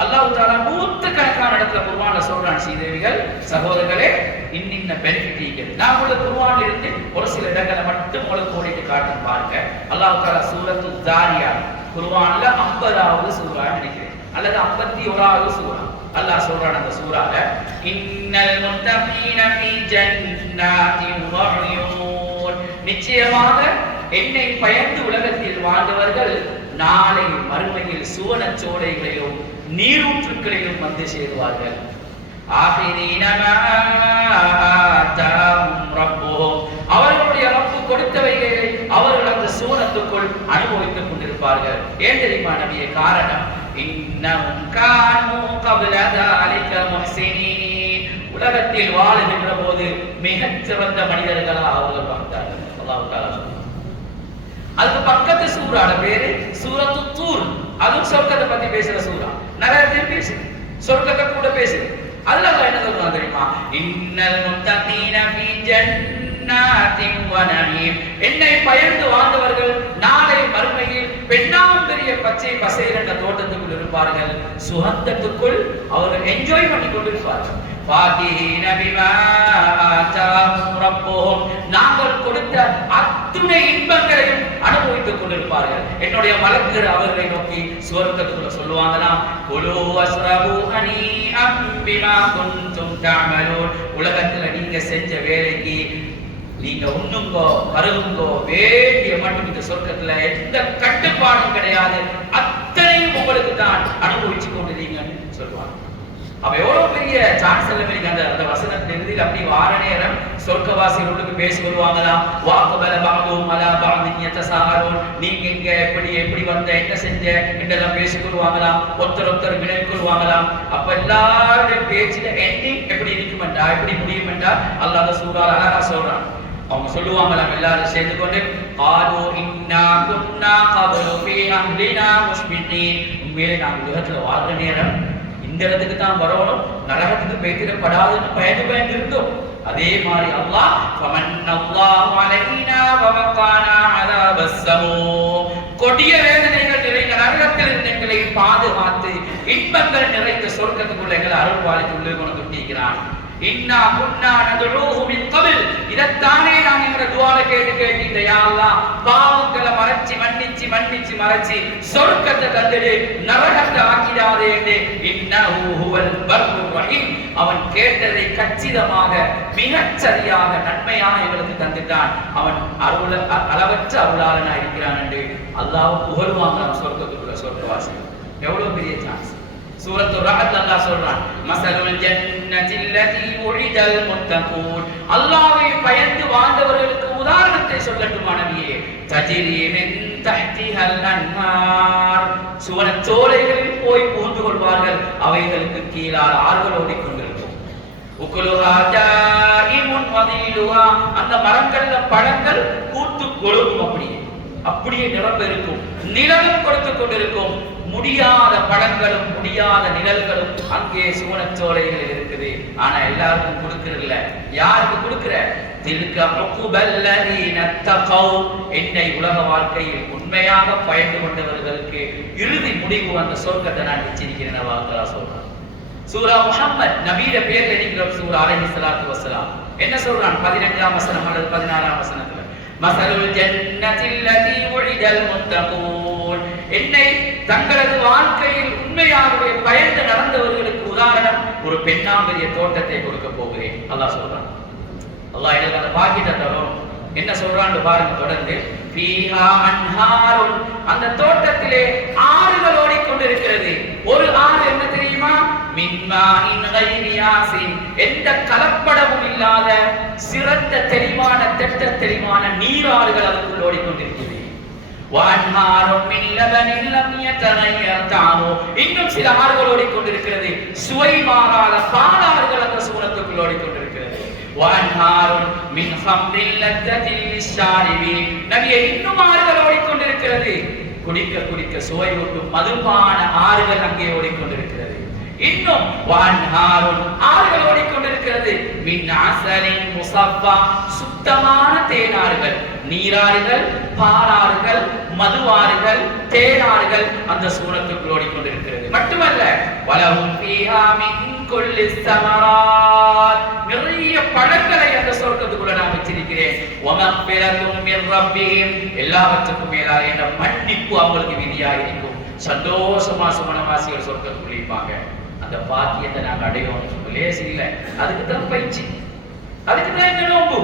அல்லாஹ் தஆலா நூற்றுக்கணக்கான இடத்துல குர்ஆன்ல சொல்றான். சீதேவிகள் சகோதரர்களே, இன்னின்ன பெனிஃபிட் இருக்குது. நான் உங்களுக்கு குர்ஆன்ல இருந்து ஒரு சில இடங்களை மட்டும் உங்களுக்கு ஓடிட்டு காட்டுன்னு பாருங்க. அல்லாஹ் தஆலா சூரத்து ஜாரியாத் குர்ஆன்ல 50வது சூரா நினைக்கிறேன் அல்லது 51வது சூரா அல்லாஹ் சொல்றான். அந்த சூரால இன்னல் முத்தகீன ஃபீ ஜன்னாத்தின் வ உயூன், நிச்சயமாக என்னை பயந்து உலகத்தில் வாழ்ந்தவர்கள் நாளை மறுமையில் சுவனச் சோலைகளிலும் நீரூற்றுக்களிலும் வந்து சேருவார்கள். அவர்களுடைய ரப்பு கொடுத்தவைகளை அவர்கள் அந்த சுவனத்துக்குள் அனுபவித்துக் கொண்டிருப்பார்கள். ஏன் தெரியுமா நபியே? காரணம், இன்னஹும் கானூ கப்ல ذلك முஹ்சினீன், உலகத்தில் வாழுகின்ற போது மிகச் சிறந்த மனிதர்களாக அவர்கள் வாழ்ந்தார்கள். அல்லாஹ் தஆலா சொல்றார். அதுக்கு பக்கத்து சூரால பேரு சூரத்து தூர். அதுவும் சொர்க்கத்தை பத்தி பேசுற சூரா. நரகத்தில் பேசுது, சொர்க்கத்தை கூட பேசுது. அதுல அல்லாஹ் என்ன சொல்றான் தெரியுமா? இன்னல் முத்தகீன ஃபீ ஜன்னாத்தின் வ நஈம், என்னை பயந்து வாழ்ந்தவர்கள் நாளை மறுமையில் பெண்ணாம்பெரிய பச்சை பசேல் என்ற தோட்டத்துக்குள் இருப்பார்கள். சுகந்தத்துக்குள் அவர்கள் என்ஜாய் பண்ணி கொண்டிருப்பார்கள். ஃபாதிஹீன பிமா ஆதாஹும் ரப்புஹும், நாங்கள் கொடுத்த அத்துணை இன்பங்களையும் அனுபவித்துக் கொண்டிருப்பார்கள். என்னுடைய மலக்குகள் அவர்களை நோக்கி சுவர்க்கத்துக்குள்ள சொல்லுவாங்களாம், குலு வஸ்ரபு ஹனீஅம் பிமா குன்தும் தஅமலூன், உலகத்துல நீங்க செஞ்ச வேலைக்கு நீங்க உண்ணுங்கோ பருகுங்கோ, வேண்டிய மட்டும் இந்த சொர்க்கத்துல எந்த கட்டுப்பாடும் கிடையாது, அத்தனையும் உங்களுக்கு தான் அனுபவிச்சு கொண்டிருக்கீங்கன்னு சொல்லுவாங்க. அப்ப எவ்வளவு பெரிய சான்ஸ் எல்லாம் இருக்கு. அந்த வசனத்தின் இறுதியில் அப்படி வார நேரம் சொர்க்கவாசிகளுக்கு பேசி வருவாங்களாம். வாக்குபல பாகும் அலா பாகின் யதசாரூன், நீங்க இங்க எப்படி வந்த, என்ன செஞ்ச என்றெல்லாம் பேசி கொள்வாங்களாம். ஒருத்தர் வினவி கொள்வாங்களாம். அப்ப எல்லாருடைய பேச்சுல எண்டிங் எப்படி இருக்குமெண்டா, எப்படி முடியுமெண்டா அல்லாஹ் சூரா அழகா சொல்றான். அவங்க சொல்லுவாங்களாம் எல்லாரும் சேர்ந்து கொண்டு, காலு இன்னா குன்னா கப்லு ஃபீ அஹ்லினா முஷ்பிகீன், உண்மையிலே நாங்கள் உலகத்துல வாழ்ற நேரம் இந்த இடத்துக்கு தான் வரணும், நரகத்துக்கு பேத்திடப்படாதுன்னு பயந்து இருந்தோம். அதே மாதிரி அல்லாஹ் ஃபமன்னல்லாஹு அலைனா வவகானா அஸாபஸ் ஸமூம், கொடிய வேதனைகள் நிறைந்த நரகத்தில் இருந்து எங்களை பாதுகாத்து இன்பங்கள் நிறைந்த சொர்க்கத்துக்குள்ள எங்களை அருள் பாலித்து உள்ளே கொண்டு விட்டிருக்கிறான். இன்னா குன்னா நதுஊஹு மின் கபில், இதத்தானே நான் என்ற துஆவை கேட்டு இந்த யா அல்லாஹ் பாவங்களை மன்னிச்சு மறைச்சி சொர்க்கத்தை தந்திடு, நரகத்தை ஆக்கிடாதே என்று. இன்னஹு ஹுவல் பர்ருர் ரஹீம், அவன் கேட்டதை கச்சிதமாக மிகச் சரியாக நன்மையாக எங்களுக்கு தந்துட்டான். அவன் அளவற்ற அருளாளனாக இருக்கிறான் என்று அல்லாஹ் புகழுவாங்க. சொர்க்கத்துக்குள்ள சொர்க்கவாசிகள் எவ்வளவு பெரிய சான்ஸ். சூரத்து ரஅத் அல்லாஹ் சொல்றான், மஸலுல் ஜன்னதி அல்லதி உஇதல் முத்தகூன், அல்லாஹ்வை பயந்து வாழ்ந்தவர்களுக்கு உதாரணத்தை சொல்லட்டுமா நபியே? தஜ்ரி மின் தஹ்திஹல் அன்ஹார், சுவனச்சோலைகளில் போய் புகுந்து கொள்வார்கள், அவைகளுக்கு கீழால் ஆறுகள் ஓடிக்கொண்டிருக்கும். உகுலுஹா ஜாஇமுன் வதீலுஹா, அந்த மரங்கள்ல பழங்கள் கூத்து கொழுகும், அப்படியே நிரம்ப இருக்கும், நிழலும் கொடுத்து கொண்டிருக்கும். முடியாத பழங்களும் முடியாத நிழல்களும் அங்கே சுவனச்சோலைகளில் இருக்குது. ஆனா எல்லாருக்கும் கொடுக்கறதில்ல. யாருக்கு கொடுக்கிற? தில்க உக்பல்லதீன தகவ், என்னை உலக வாழ்க்கையில் உண்மையாக பயந்து கொண்டவர்களுக்கு இறுதி முடிவு அந்த சொர்க்கத்தை நான் வச்சிருக்கிறேன். அல்லாஹ் சொல்றான். சூரா முஹம்மத் நபியோட பேர்ல இருக்கிற சூரா அலைஹிஸ்ஸலாத்து வஸ்ஸலாம் என்ன சொல்றான்? 15ஆம் வசனம் அல்லது 16ஆம் வசனத்துல, மஸலுல் ஜன்னதி அல்லதி உஇதல் முத்தகூன், என்னை தங்களது வாழ்க்கையில் உண்மையாகவே பயந்து நடந்தவர்களுக்கு உதாரணம் ஒரு பெண்ணாம்பரிய தோட்டத்தை கொடுக்க போகிறேன். அல்லாஹ் சொல்றான். அல்லாஹ் எனக்கு அந்த பாக்கியத்தை தரும். என்ன சொல்றான்னு பாருங்க தொடர்ந்து. ஃபீஹா அன்ஹாருன், அந்த தோட்டத்திலே ஆறுகள் ஓடிக்கொண்டிருக்கிறது. ஒரு ஆறு என்ன தெரியுமா? மின் மாஇன் கைரி யாசின், எந்த கலப்படமும் இல்லாத சிறந்த தெளிவான தெட்ட தெளிவான நீராறுகள் அதுக்குள் ஓடிக்கொண்டிருக்கிறது. வஅன்ஹாரும் மின் லபனின் லம் யதகய்யர் தஅமு, இன்னும் சில ஆறுகள் ஓடிக்கொண்டிருக்கிறது, சுவை மாறாத பாலாறுகள் அந்த சூனத்துக்குள் ஓடிக்கொண்டிருக்கிறது. வஅன்ஹாருன் மின் ஹம்ரில் லத்தத்தில் லிஷாரிபீன். நபியே இன்னும் ஆறுகள் ஓடிக்கொண்டிருக்கிறது, குடிக்க குடிக்க சுவையூட்டும் மதுபான ஆறுகள் அங்கே ஓடிக்கொண்டிருக்கிறது. இன்னும் வஅன்ஹாருன் ஆறுகள் ஓடிக்கொண்டிருக்கிறது மின் அஸலின் முஸஃபா சுத்தமான தேனாறுகள், நீராறுகள், பாலாறுகள், மதுவாறுகள், தேனாறுகள் அந்த சூரத்துக்குள் ஓடிக்கொண்டிருக்கிறது. மட்டுமல்ல வலஹும் ஃபீஹா மின் குல்லி ஸமராத் நிறைய பழங்களை அந்த சொர்க்கத்துக்குள்ள நான் வச்சிருக்கிறேன். வமக்ஃபிரத்தும் மின் ரப்பிஹிம் எல்லாவற்றுக்கும் மேலான என்ற மன்னிப்பு அவங்களுக்கு விதியாக இருக்கும். சந்தோஷமா சுமணவாசிகள் சொர்க்கத்துக்குள்ள இருப்பாங்க. அந்த பாக்கியத்தை நாங்க அடையணும் லேசி இல்லை, அதுக்கு தான் பயிற்சி, அதுக்கு தான் இந்த நோம்பு.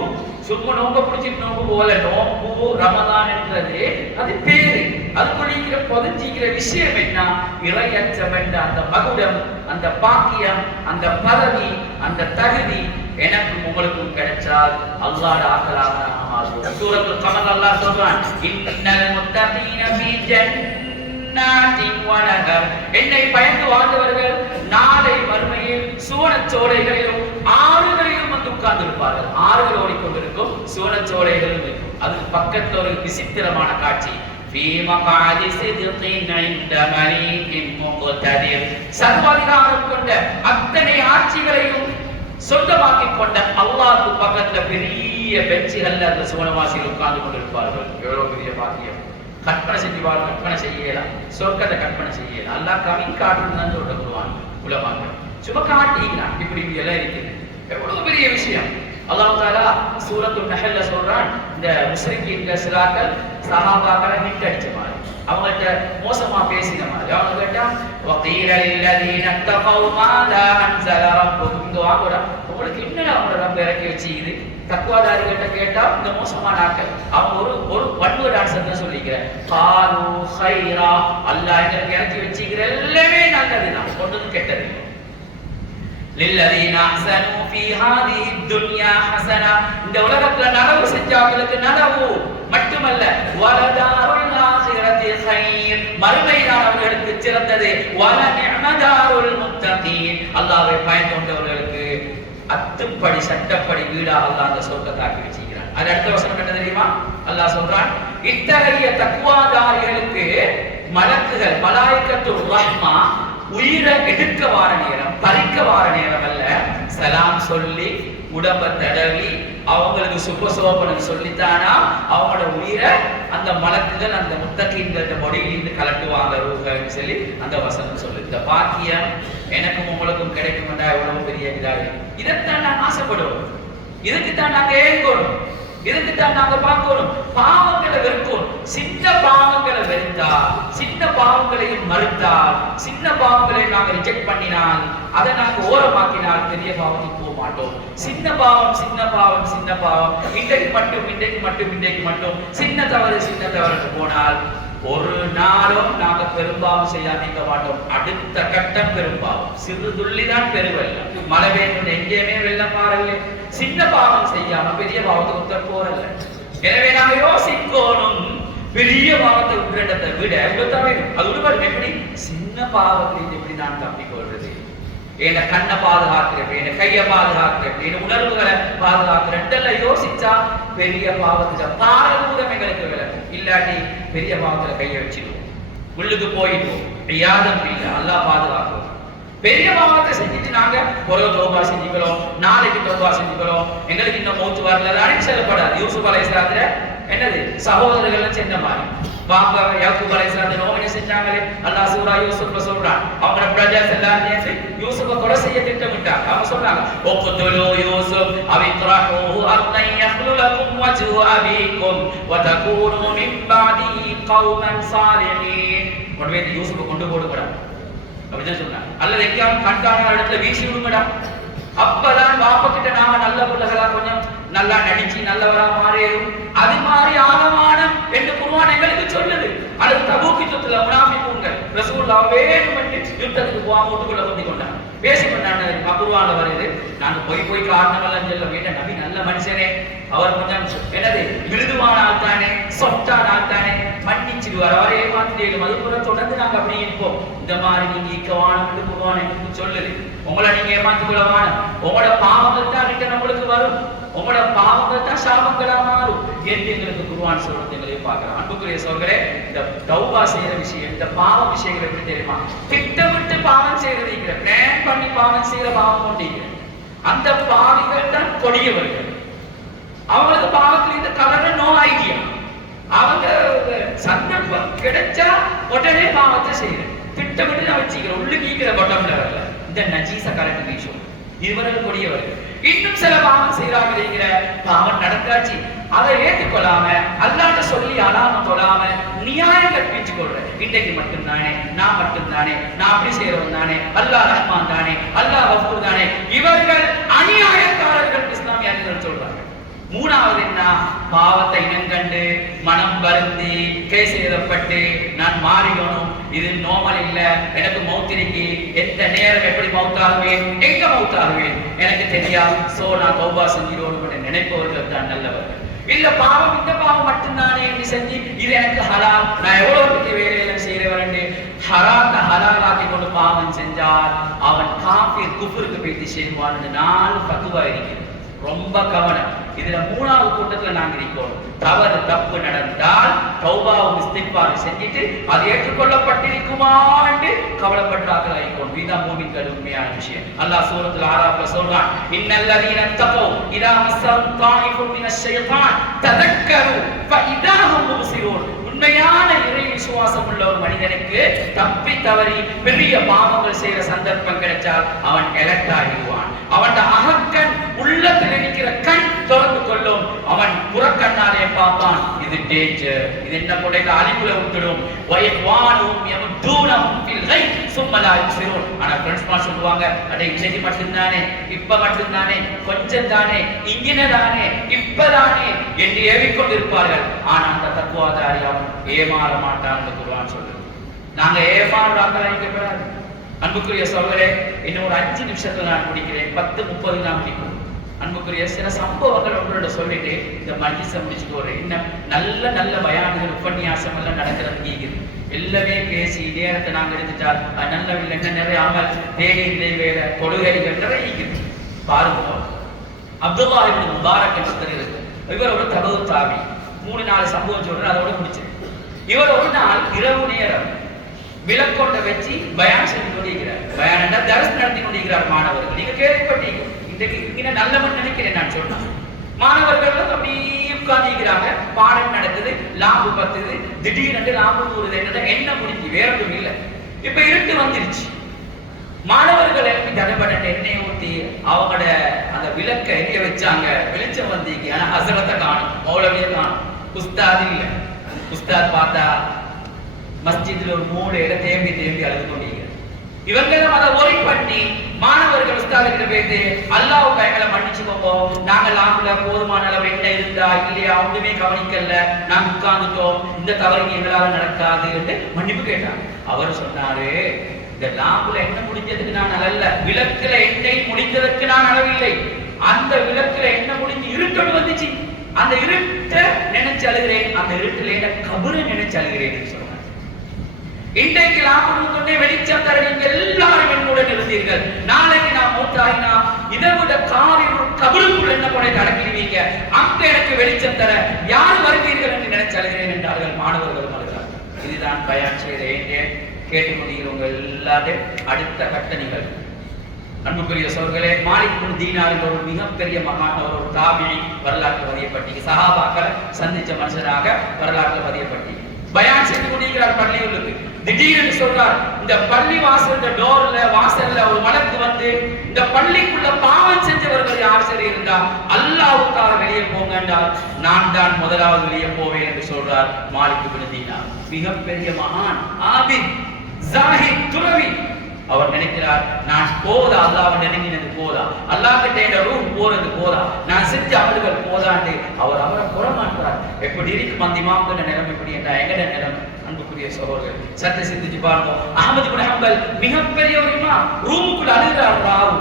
சும்மா நோம்ப பிடிச்சிட்டு நோம்பு போல நோம்பு ரமதான் என்றது அது பேரு, அதுக்குள்ள பொதிஞ்சிக்கிற விஷயம் என்ன? இறையச்சம் என்ற அந்த மகுடம், அந்த பாக்கியம், அந்த பதவி, அந்த தகுதி எனக்கும் உங்களுக்கும் கிடைச்சால் அல்லாஹ்வுடைய ஆக்கலாக நாம் மாறுவோம். சூரத்துல் கமர் அல்லாஹ் சொல்றான், இன்னல் முத்தகீன ஃபீ ஜன்னாத்தின் வ நஹர். என்னை பயந்து வாழ்ந்தவர்கள் நாளை மறுமையில் சுவனச்சோலைகளிலும் ஆறுகளிலும் வந்து உட்கார்ந்து இருப்பார்கள். ஆறுகள் ஓடிக்கொண்டிருக்கும், சுவனச்சோலைகளும் இருக்கும். அதுக்கு பக்கத்துல ஒரு விசித்திரமான காட்சி, சர்வாதிகாரம் கொண்ட அத்தனை ஆட்சிகளையும் சொந்தமாக்கிக் கொண்ட அல்லாஹ்வுக்கு பக்கத்துல பெரிய பெஞ்சுகள்ல அந்த சுவனவாசிகள் உட்கார்ந்து கொண்டிருப்பார்கள். எவ்வளவு பெரிய பாக்கியம்! கற்பனை செஞ்சுவார்கள், கற்பனை செய்யலாம், சொர்க்கத்தை கற்பனை செய்யலாம். அல்லாஹ் கவின் காட்டுன்னு சொல்லுவாங்க உலமாங்க, சும்மா காட்டிக்கிறான் இப்படி எல்லாம் இருக்குது. எவ்வளவு பெரிய விஷயம்! அல்லாஹ் தஆலா சூரத்துல் நஹ்ல்ல சொல்றான், இந்த முஸ்லிம்கள் சிலாக்கள் சஹாபாக்களை ஹிட் அடிச்ச மாதிரி, அவங்கள்ட்ட மோசமா பேசின மாதிரி. அவங்க கேட்டா வகீல லில்லதீன தகவ் மாதா அன்ஸல ரப்புக்கும் துஆ கூட உங்களுக்கு என்னடா உங்க ரப்ப இறக்கி வச்சிக்குது. தக்வாதாரிகிட்ட கேட்டா இந்த மோசமான ஆட்கள் அவங்க ஒரு வன்முறை டான்ஸ் தான் சொல்லிக்கிறேன். காலு ஹைரா, அல்லாஹ் எங்களுக்கு இறக்கி வச்சிக்கிற எல்லாமே நல்லதுதான், ஒன்றும் கெட்டது. லில்லதீன அஹ்ஸனூ ஃபீ ஹாதிஹி துன்யா ஹஸனா, இந்த உலகத்துல நலவு செஞ்சவங்களுக்கு நலவு மட்டுமல்ல, வலதாருல் ஆகிரத்தி கைர், மறுமையினால் அவர்களுக்கு சிறந்தது. வல நிஅமதாருல் முத்தகீன், அல்லாஹ்வை பயந்தவர்களுக்கு அத்துப்படி சட்டப்படி வீடாக அல்லாஹ் அந்த சொர்க்கத்தை ஆக்கி வச்சிருக்கிறான். அது அடுத்த வசனம் என்ன தெரியுமா? அல்லாஹ் சொல்றான், இத்தகைய தக்வாதாரிகளுக்கு மலக்குகள் மலாயிகத்துர் ரஹ்மா உயிரை எடுக்க வார நேரம், பறிக்க வார நேரம் அல்ல, சலாம் சொல்லி உடம்ப தடவி அவங்களுக்கு சுபசோபனம் சொல்லித்தானா அவங்களோட உயிரை அந்த மலக்குகள் அந்த முத்தகீன்களோட மொழியிலிருந்து கலட்டுவாங்க ரூஹன்னு சொல்லி அந்த வசனம் சொல்லு. இந்த பாக்கியம் எனக்கும் உங்களுக்கும் கிடைக்கும் எவ்வளவு பெரிய இதாக. இதைத்தான் நாங்க ஆசைப்படுவோம், இதுக்குத்தான் நாங்க ஏங்கணும், இதுக்குத்தான் நாங்க பார்க்கணும். பாவங்களை வெறுக்கணும். சின்ன பாவங்களை வெறுத்தால், சின்ன பாவங்களையும் மறுத்தால், சின்ன பாவங்களை நாங்க ரிஜெக்ட் பண்ணினால், அதை நாங்க ஓரமாக்கினால் பெரிய பாவத்துக்கு போக மாட்டோம். சின்ன பாவம் சின்ன பாவம் சின்ன பாவம், இன்றைக்கு மட்டும் சின்ன தவறு போனால் ஒரு நாளும் நாங்க பெரும்பாவம் செய்யாம இருக்க மாட்டோம். அடுத்த கட்டம் பெரும்பாவம். சிறு துள்ளிதான் பெருவெல்லம். மழை பெய்யும் எங்கேயுமே வெள்ளம் மாறவில்லை. சின்ன பாவம் செய்யாம பெரிய பாவத்துக்கு உத்தர போறல்ல. எனவே நாங்க யோசிக்கணும், பெரிய பாவத்தை விடுறதை விட அது விடுபாடு எப்படி சின்ன பாவத்தில் எப்படி நான் தப்பிக்கொள்றது? என் கண்ணை பாதுகாக்கிறேன், என் கையை பாதுகாக்கிறேன், என் உணர்வுகளை பாதுகாக்கிறேன் யோசிச்சா பெரிய பாவத்துல பாரதூரம் எங்களுக்கு விளக்கும். இல்லாட்டி பெரிய பாவத்துல கையை வச்சிடுவோம், உள்ளுக்கு போயிடுவோம். யாதம் இல்லை, அல்லாஹ் பாதுகாக்கிறோம். பெரிய பாவத்தை செஞ்சுட்டு நாங்க ஒரு தௌபா செஞ்சுக்கிறோம், நாளைக்கு தௌபா செஞ்சுக்கிறோம், எங்களுக்கு இன்னும் மௌத்து வரல, அழைச்சு செல்லப்படாது. யூசுப் அலைஹிஸ்ஸலாத்துல என்னது சகோதரர்கள் செஞ்ச மாதிரி பாப்பா யாக்கூப் அலைஹிஸ்ஸலாம் நோவினை செஞ்சாங்களே, அல்லாஹ் சூரா யூசுப்ல சொல்றான். அவங்க பிரஜாஸ் எல்லாம் சேர்ந்து யூசுப்பை கொலை செய்ய திட்டமிட்டாங்க. அவங்க சொன்னாங்க, உக்துலு யூசுப் அவ் இத்ரஹூஹு அர்தன் யக்லு லகும் வஜ்ஹு அபீக்கும் வ தகூனு மின் பஅதிஹி கௌமன் சாலிஹீன். கொண்டு போய் யூசுப்பை கொண்டு போடுங்கடா அப்படிதான் சொன்னாங்க. அல்லது எங்கேயாவது கண்டான இடத்துல வீசி விடுங்கடா. அப்பதான் பாப்பா கிட்ட நாம நல்ல பிள்ளைகளா கொஞ்சம் நல்லா நடிச்சு நல்லவரா மாறிடும். அது மாதிரி ஆகமானம் என்று குர்ஆன் எங்களுக்கு சொல்லுது. அல்லது தபூக் யுத்தத்துல முனாஃபிகூன்கள் ரசூலுல்லாஹ் வேணுமென்று யுத்தத்துக்கு போகாம வீட்டுக்குள்ள வந்து கொண்டாங்க, பேசி கொண்டாங்க. குர்ஆன்ல வருது, நாங்க போய் காரணமெல்லாம் சொல்ல வேண்டாம். நபி நல்ல மனுஷனே, அவர் கொஞ்சம் என்னது மிருதுவான ஆள் தானே, சொட்டான ஆள் தானே, மன்னிக்க மன்னிச்சிடுவார். அவரை ஏமாத்திட்டேன். அதுபோல தொடர்ந்து நாங்க அப்படியே இருப்போம். இந்த மாதிரி நீங்க இக்கவானு போவானு சொல்லுது. உங்களை நீங்க ஏமாத்திக்கொள்ளவான, உங்களோட பாவங்கள் தான் ரிட்டன் உங்களுக்கு வரும், உங்களோட பாவங்கள் தான் சாபங்களா மாறும் என்று எங்களுக்கு குர்ஆன் சொல்றது எங்களையும் பார்க்கிறோம். அன்புக்குரிய சகோதரரே, இந்த தௌபா செய்யற விஷயம், இந்த பாவ விஷயங்கள் எப்படி தெரியுமா? திட்டமிட்டு பாவம் செய்யறது, பிளான் பண்ணி பாவம் செய்யற பாவம் கொண்டீங்க. அந்த பாவிகள் தான் கொடியவர்கள். அவங்களுக்கு பாவத்தில் இந்த கலர் நோ ஐடியா. அவங்க சந்தர்ப்பம் கிடைச்சா உடனே பாவத்தை செய்யற திட்டமிட்டு நான் வச்சுக்கிறேன். உள்ளுக்கு ஈக்கிற பட்டம் லெவல்ல இந்த நஜீச கலட்டு வீசும். இவர்கள் கொடியவர்கள். இன்னும் சில பாவம் செய்யறாங்க. பாவம் நடக்காச்சு, அதை ஏற்றுக்கொள்ளாம அல்லாட்ட சொல்லி அலாம தொழாம நியாயம் கற்பிச்சு கொள்றேன். இன்றைக்கு மட்டும்தானே, நான் மட்டும்தானே, நான் அப்படி செய்யறவன் தானே, அல்லாஹ் ரஹ்மான் தானே, அல்லாஹ் கஃபூர் தானே. இவர்கள் அநியாயக்காரர்கள் இஸ்லாமியர்கள் சொல்றாங்க. மூணாவது என்ன? பாவத்தை இனங்கண்டு மனம் வருந்தி கை சேதப்பட்டு நான் மாறிக்கணும், இது நோமல் இல்ல, எனக்கு மௌத்திரிக்கு எந்த நேரம் எப்படி மௌத்தாகுவேன், எங்க மௌத்தாகுவேன் எனக்கு தெரியாது, சோ நான் தௌபா செஞ்சிடணும் நினைப்பவர்கள் தான் நல்லவர்கள். இல்ல பாவம் இந்த பாவம் மட்டும்தானே என்று செஞ்சு இது எனக்கு ஹலால், நான் எவ்வளவு வேலையெல்லாம் செய்யறவன் ஹராத்த ஹலாலாக்கி கொண்டு பாவம் செஞ்சால் அவன் காஃபிர் குஃபருக்கு போயிட்டு செய்வான். 4 ஃபத்வா இருக்கிறது. ரொம்ப கவனம். இதுல மூணாவது கூட்டத்துல நாங்க இருக்கோம். தவறு தப்பு நடந்தால் தௌபாவும் இஸ்திக்பாரும் செஞ்சிட்டு அது ஏற்றுக்கொள்ளப்பட்டிருக்குமா என்று கவலைப்பட்டார்கள் ஆயிக்கோம். இதுதான் மூமின்கள் உண்மையான விஷயம். அல்லாஹ் சூரத்துல் ஆராஃப்ல சொல்றான், இன்னல்லதீன தகவ் இதா மஸ்ஸஹும் தாயிஃபுன் மினஷ் ஷைத்தான் ததக்கரு ஃபஇதா ஹும் முப்ஸிரூன். உண்மையான இறை விசுவாசம் உள்ள ஒரு மனிதனுக்கு தப்பி தவறி பெரிய பாவங்கள் செய்யற சந்தர்ப்பம் கிடைச்சால் அவன் எலக்ட் ஆகிடுவான். அவன் அகக்கண் உள்ளத்தில் இருக்கிற கண் தொடர்ந்து கொள்ளும். அவன் புறக்கண்ணாலே பார்ப்பான், இது டேஞ்சர், இது என்ன கொண்ட அழிவுல விட்டுடும். வயவானும் யம்தூனம் ஃபில் கைப் சும்ம லா யுப்ஸிரூன். ஆனா ஃப்ரெண்ட்ஸ் மா சொல்லுவாங்க, அட இன்னைக்கு மட்டும்தானே, இப்ப மட்டும்தானே, கொஞ்சம் தானே, இங்கின தானே, இப்பதானே என்று ஏவிக்கொண்டிருப்பார்கள். ஆனா அந்த தக்குவாதாரி அவன் ஏமாற மாட்டான் குர்ஆன் சொல்லுது. நாங்க ஏமாறாங்களாம். அன்புக்குரிய சகோதரரே, இன்னும் ஒரு 5 நிமிஷத்துல நான் முடிக்கிறேன். 10:30 நான் முடிக்கும். அன்புக்குரிய சில சம்பவங்கள் ஒன்றோட சொல்லிட்டு இந்த மஜ்லிஸை முடிச்சுட்டு ஒரு இன்னும் நல்ல நல்ல பயான்கள் உபன்யாசம் எல்லாம் நடக்கிறது கேக்குது. எல்லாமே பேசி நேரத்தை நாங்க எடுத்துட்டால் நல்ல இல்லை நிறைய அமல் தேடி இல்லை வேலை தொழுகைகள் நிறைய இருக்குது. பாருங்க, அப்துல்லாஹ் இப்னு முபாரக் என்று இருக்கு. இவர் ஒரு தபு தாபி. 3-4 சம்பவம் சொல்றேன், அதோட முடிச்சு. இவர் ஒரு நாள் இரவு நேரம் விளக்கொண்ட வச்சு பயான் செஞ்சு கொண்டிருக்கிறார். பயான் தரிசனம் நடத்தி கொண்டிருக்கிறார். மாணவர்கள் நீங்க கேள்விப்பட்டீங்க, இன்றைக்கு இங்க நல்லவன் நினைக்கிறேன் நான் சொன்னேன். மாணவர்கள் அப்படியே உட்கார்ந்துக்கிறாங்க, பாடம் நடக்குது, லாம்பு பத்துது, திடீர்னு லாம்பு தூருது. என்ன முடிஞ்சு வேற ஒன்றும் இல்லை. இப்ப இருட்டு வந்துருச்சு. மாணவர்கள் எழுப்பி தடப்பட எண்ணெய் ஊத்தி அவங்களோட அந்த விளக்க எரிய வச்சாங்க. வெளிச்சம் வந்தீங்க, ஆனா ஹசரத்தை காணும், மௌலவிய காணும், உஸ்தாது இல்லை. உஸ்தாத் பார்த்தா மஸ்ஜித்ல ஒரு மூலையில தேம்பி அழுது கொண்டீங்க. இவங்க அதை ஒரே பண்ணி மாணவர்கள் உஸ்தாதுகிட்ட போயிட்டு அல்லாஹ்வுக்கு எங்களை மன்னிச்சுக்கோங்க, நாங்க லாம்புல போதுமான அளவு எண்ணெய் இருந்தா இல்லையா ஒன்றுமே கவனிக்கல, நாங்க உட்கார்ந்துட்டோம், இந்த தவறு எங்களால நடக்காது என்று மன்னிப்பு கேட்டாங்க. அவர் சொன்னாரு, இந்த லாம்புல எண்ணெய் முடிஞ்சதுக்கு நான் அளல்ல, விளக்குல எண்ணெய் முடிந்ததற்கு நான் அளவில்லை. அந்த விளக்குல எண்ணெய் முடிஞ்சு இருட்டோடு வந்துச்சு, அந்த இருட்டை நினைச்சு அழுகிறேன், அந்த இருட்டுல என்ன கபரை நினைச்சு அழுகிறேன் சொன்னார். இன்றைக்கு லாபம் வெளிச்சம் தர நீங்க எல்லாரும் என்னுடன் இருந்தீர்கள். நாளைக்கு நான் மூத்தாயினா இதை விட காரில் கபருக்குள் என்ன கொண்டை அடக்கிடுவீங்க, அங்க எனக்கு வெளிச்சம் தர யார் வருவீர்கள் என்று நினைச்சு அழுகிறேன் என்றார்கள். மாணவர்கள் அழுகிறார்கள். இதுதான் பயான் செய்கிறேன் கேட்டுக்கொண்டிருக்கிறவங்க எல்லாரும் அடுத்த கட்ட நிகழ்வு. அன்புக்குரிய சோர்களே, மாலிக் இப்னு தீனார் என்ற ஒரு மிகப்பெரிய மகான், ஒரு தாபிஈ வரலாற்று பதியப்பட்டீங்க. சஹாபாக்களை சந்திச்ச மனுஷனாக வரலாற்று பதியப்பட்டீங்க. பயான் செய்து கொண்டிருக்கிறார் பள்ளிகளுக்கு. திடீர்னு சொல்றார், இந்த பள்ளி வாசல் டோர்ல வாசல்ல ஒரு மலக்கு வந்து இந்த பள்ளிக்குள்ள பாவம் செஞ்சவர்கள் யார் சரி இருந்தா அல்லாஹ்வுக்காக வெளியே போங்க என்றால் நான் தான் முதலாவது வெளியே போவேன் என்று சொல்றார் மாலிக் இப்னு தீனார். மிகப்பெரிய மகான், ஆபித், ஜாஹித், துறவி. அவர் நினைக்கிறார், நான் போதா அல்லாஹ்வை நினைக்கிறது போதா, அல்லாஹ் கிட்ட என்ற ரூஹ் போறது போதா, நான் செஞ்ச அமல்கள் போதாண்டு அவரை புறமாட்டார். எப்படி இருக்கு மந்திமாவுக்கு நிலைமை எப்படி என்ற எங்கட நிலைமை. அன்புக்குரிய சகோதரர்கள், சற்று சிந்திச்சு பாருங்க. அஹ்மத் இப்னு ஹம்பல் மிகப்பெரிய ஒரு இமாம், ரூமுக்குள்ள அழுகிறார். ராவு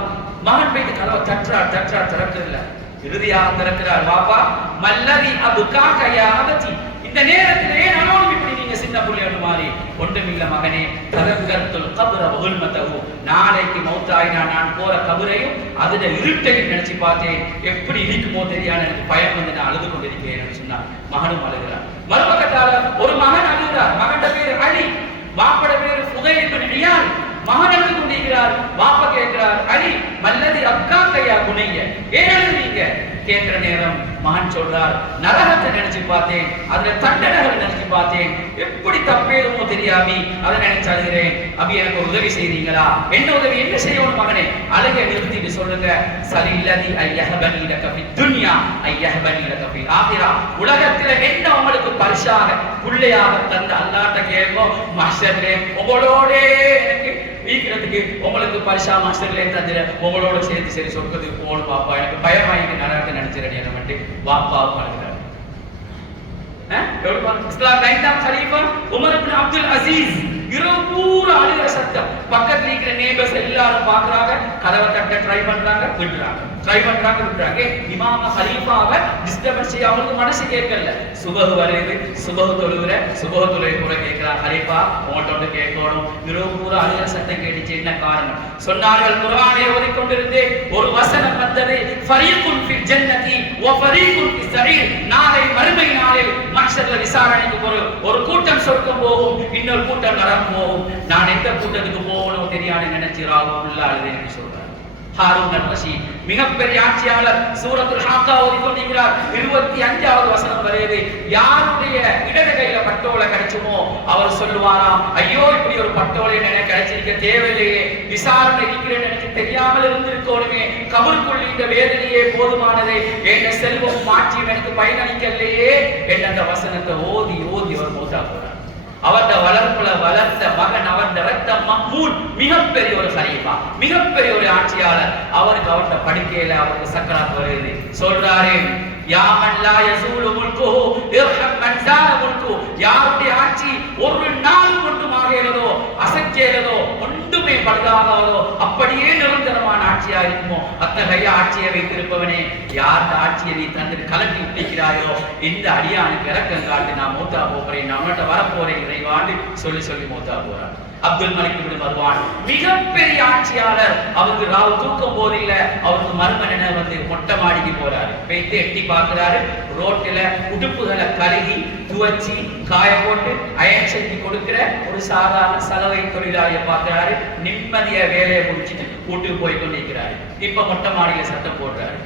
மகன் போயிட்டு கதவை தட்டுறார் திறக்கல. இறுதியாக திறக்கிறார். பாப்பா மல்லதி அபுகாக யா அபதி, இந்த நேரத்திலே நானும் இப்படி நீங்க சின்ன புள்ளையோட மாதிரி ஒன்றுமில்ல மகனே, ததக்கர்த்துல் கப்ர வகுல்மதஹு, நாளைக்கு மௌத்தாயினா நான் போற கபரையும் அதுல இருட்டையும் நினைச்சு பார்த்தேன், எப்படி இருக்குமோ தெரியாது, எனக்கு பயம் வந்து நான் அழுது கொண்டிருக்கிறேன் சொன்னார். மகனும் அழுகிறார். மறுபக்கத்தால ஒரு மகன் அழுகிறார். மகன் பேரு அலி, வாப்பட பேரு ஃபுதைல் இப்னு இயால். மகன் அழுது கொண்டிருக்கிறார். வாப்பா கேட்கிறார், அலி மல்லதி அக்கா கையா குனைய, ஏன் அழுதுறீங்க கேட்கிற நேரம் மகன் சொல்றார், நரகத்தை நினைச்சு பார்த்தேன், அதுல தண்டனைகளை நினைச்சு பார்த்தேன், எப்படி தப்பேதுமோ தெரியாமி அதை நினைச்சு அழுகிறேன். அபி எனக்கு உதவி செய்றீங்களா? என்ன உதவி? என்ன செய்யணும் மகனே? அழுகை நிறுத்திட்டு சொல்லுங்க, சலில்லதி ஐயஹபனி லக ஃபி துன்யா ஐயஹபனி லக ஃபி ஆகிரா. உலகத்துல என்ன உங்களுக்கு பரிசாக புள்ளையாக தந்த அல்லாஹ்ட்ட கேட்கும், மஹ்ஷர்லே உங்களோட எனக்கு வீக்கிறதுக்கு உங்களுக்கு பரிசா மாஸ்டர்ல தந்துற, உங்களோட சேர்த்து சரி சொர்க்கத்துக்கு போகணும் பாப்பா, எனக்கு பயமாயிட்டு நரகத்தை நினைச்சிரடி என்ன மட்டும் வாப்பாவும் அழுகிறார். இஸ்லாம் 9ஆம் கலீஃபா உமர் இப்னு அப்துல் அசீஸ் இரவு பூரா அழுகிற சத்தம். பக்கத்துல இருக்கிற நேபர்ஸ் எல்லாரும் பாக்குறாங்க, கதவை தட்ட ட்ரை பண்றாங்க, விடுறாங்க, ட்ரை பண்றாங்க, விடுறாங்க. இமாம கலீஃபாவை டிஸ்டர்பன்ஸ் செய்ய அவங்களுக்கு மனசு கேட்கல. சுபஹ் வருது, சுபஹ் தொழுகிற, சுபஹ் தொழுகை கூட கேட்கிறார், கலீஃபா உங்கள்கிட்ட வந்து கேட்கணும், இரவு பூரா அழுகிற சத்தம் கேட்டுச்சு, என்ன காரணம் சொன்னார்கள். குர்ஆனை ஓதிக்கொண்டிருந்தே ஒரு வசனம் வந்தது, ஃபரீகுன் ஃபில் ஜன்னதி வ ஃபரீகுன் ஃபிஸ் ஸஈர். நாளை மறுமை நாளில் மஹ்ஷர்ல விசாரணைக்கு ஒரு கூட்டம் சொர்க்கம் போகும், இன்னொரு கூட்டம் நரகம் போகும். நான் எந்த கூட்டத்துக்கு போகணும் தெரியாது நினைச்சு ராவுல்லா அழுதேன்னு சொல்றார். ஹாரூன் அர்-ரஷீத் மிகப்பெரிய ஆட்சியாளர், சூரத்துல் ஹாக்கா ஓதிக்கொண்டிருக்கிறார். 25வது வசனம் வருது, யாருடைய இடது கையில பட்டோலை கிடைச்சுமோ அவர் சொல்லுவாராம், ஐயோ இப்படி ஒரு பட்டோலை எனக்கு கிடைச்சிருக்க தேவையில்லையே, விசாரணை இருக்கிறேன்னு எனக்கு தெரியாமல் இருந்திருக்கோனுமே, கபருக்குள் இந்த வேதனையே போதுமானதே, என்ற செல்வம் மாற்றியும் எனக்கு பயனளிக்கலையே என்ற அந்த வசனத்தை ஓதி ஓதி அவர் மூத்தா போறார். அவருடைய வளர்ப்புல வளர்த்த மகன், அவருடைய ரத்தம் மஹ்மூத் மிகப்பெரிய ஒரு கலீஃபா, மிகப்பெரிய ஒரு ஆட்சியாளர். அவருக்கு அவருடைய படுக்கையில அவருக்கு சக்கராத் வருது. சொல்றாரு, யா மன் லா யஸூலு முல்குஹு இர்ஹம் மன் ஸால முல்கு. யாருடைய ஆட்சி ஒரு நாள் மட்டும் ஆகிறதோ, அசைக்கிறதோ, ஒன்றுமே பழுதாகாதோ, அப்படியே நிரந்தரமான ஆட்சியா இருக்குமோ அத்தகைய ஆட்சியை வைத்திருப்பவனே, யார் ஆட்சியை நீ தந்து கலட்டி விட்டிருக்கிறாயோ, இந்த அடியானுக்கு இறக்கம் காட்டு, நான் மூத்தா போகிறேன், நான் உன்கிட்ட வரப்போறேன் இறைவாண்டு சொல்லி சொல்லி மூத்தா போறான். அப்துல் மலிக் இப்னு மர்வான் மிகப்பெரிய ஆட்சியாளர். அவருக்கு ராவு தூக்கம் போதில்ல, அவருக்கு மர்மன வந்து மொட்டை மாடிக்கு போறாரு. போயிட்டு எட்டி பார்க்கிறாரு, ரோட்டில உடுப்புகளை கழுகி துவச்சி காய போட்டு அயன் செஞ்சு கொடுக்கிற ஒரு சாதாரண சலவை தொழிலாளியை பார்க்கிறாரு. நிம்மதியா வேலையை முடிச்சுட்டு வீட்டுக்கு போய் கொண்டிருக்கிறாரு. இப்ப மொட்டை மாடியில சத்தம் போடுறாரு,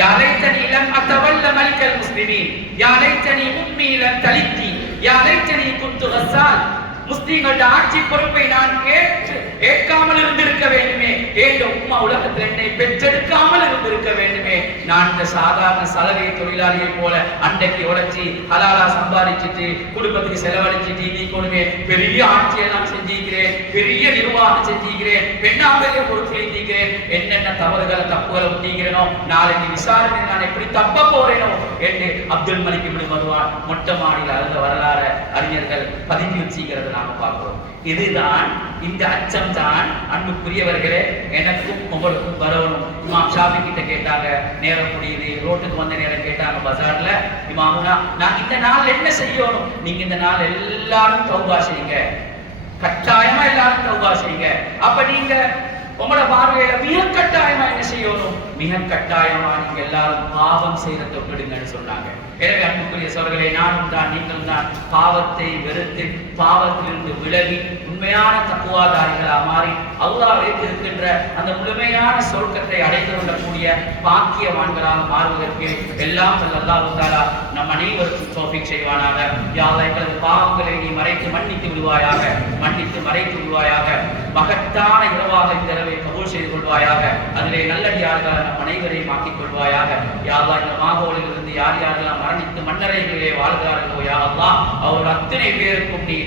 யா லைத்தனி லம் அத்தவல்ல மலிக்கல் முஸ்லிமீன், யா லைத்தனி உம்மி லம் தலித்தி, யா லைத்தனி குன்து கஸ்ஸால். முஸ்லிம்களோட ஆட்சி பொறுப்பை நான் ஏற்காமல் இருந்திருக்க வேண்டுமே, ஏன் உம்மா உலகத்தில் என்னை பெற்றெடுக்காமல் இருந்திருக்க வேண்டுமே. நான் இந்த சாதாரண சலவை தொழிலாளியை போல அன்றைக்கு உழைச்சி ஹலாலா சம்பாதிச்சுட்டு குடும்பத்துக்கு செலவழிச்சுட்டு நீக்கணுமே, பெரிய ஆட்சியெல்லாம் செஞ்சிருக்கிறேன், பெரிய நிர்வாகம் செஞ்சிருக்கிறேன், பெண்ணாமைய பொறுப்பேற்றிருக்கிறேன், என்னென்ன தவறுகளை தப்புகளை விட்டிருக்கிறேனோ, நாளைக்கு விசாரணை நான் எப்படி தப்ப போறேனோ என்று அப்துல் மலிக் இப்னு மர்வான் மொட்டை மாடியில் அழுத வரலாறு அறிஞர்கள் பதிஞ்சு வச்சுக்கிறது நாம பார்க்கிறோம். இதுதான் இந்த அச்சம் தான் அன்புக்குரியவர்களே எனக்கும் உங்களுக்கும் வரணும். இமாம் ஷாஃபி கிட்ட கேட்டாங்க, நேரம் முடியுது, ரோட்டுக்கு வந்த நேரம் கேட்டாங்க பஜார்ல, இமாமுனா நாங்க இந்த நாள் என்ன செய்யணும்? நீங்க இந்த நாள் எல்லாரும் தௌபா செய்யுங்க, கட்டாயமா எல்லாரும் தௌபா செய்யுங்க. அப்ப நீங்க உங்களோட பார்வையில மிக கட்டாயமா என்ன செய்யணும்? மிக கட்டாயமா நீங்க எல்லாரும் பாவம் செய்யறத விடுங்கன்னு சொன்னாங்க. எனவே அன்புக்குரிய சோழர்களே, நானும் தான் நீங்களும் தான் பாவத்தை வெறுத்து பாவத்திலிருந்து விலகி உண்மையான தக்குவாதாரிகளா மாறி அல்லாஹ் வைத்திருக்கின்ற அந்த முழுமையான சொர்க்கத்தை அடைந்து கொள்ளக்கூடிய பாக்கியவான்களாக மாறுவதற்கு எல்லாம் அல்லாஹ் தஆலா நம் அனைவருக்கும் தௌஃபீக் செய்வானாக. யா அல்லாஹ் எங்களது பாவங்களை நீ மறைத்து மன்னித்து விடுவாயாக, மன்னித்து மறைத்து விடுவாயாக. மகத்தான இரவாக இந்த இரவை கபூல் செய்து கொள்வாயாக. அதிலே நல்லடியார்களாக நம் அனைவரையும் ஆக்கிக் கொள்வாயாக. யா அல்லாஹ் இந்த மாகோலில் இருந்து யார் யாரெல்லாம் மரணித்து மன்னரைகளிலே வாழ்கிறார்களோ யா அல்லாஹ் அவர் அத்தனை பேருக்கும் நீ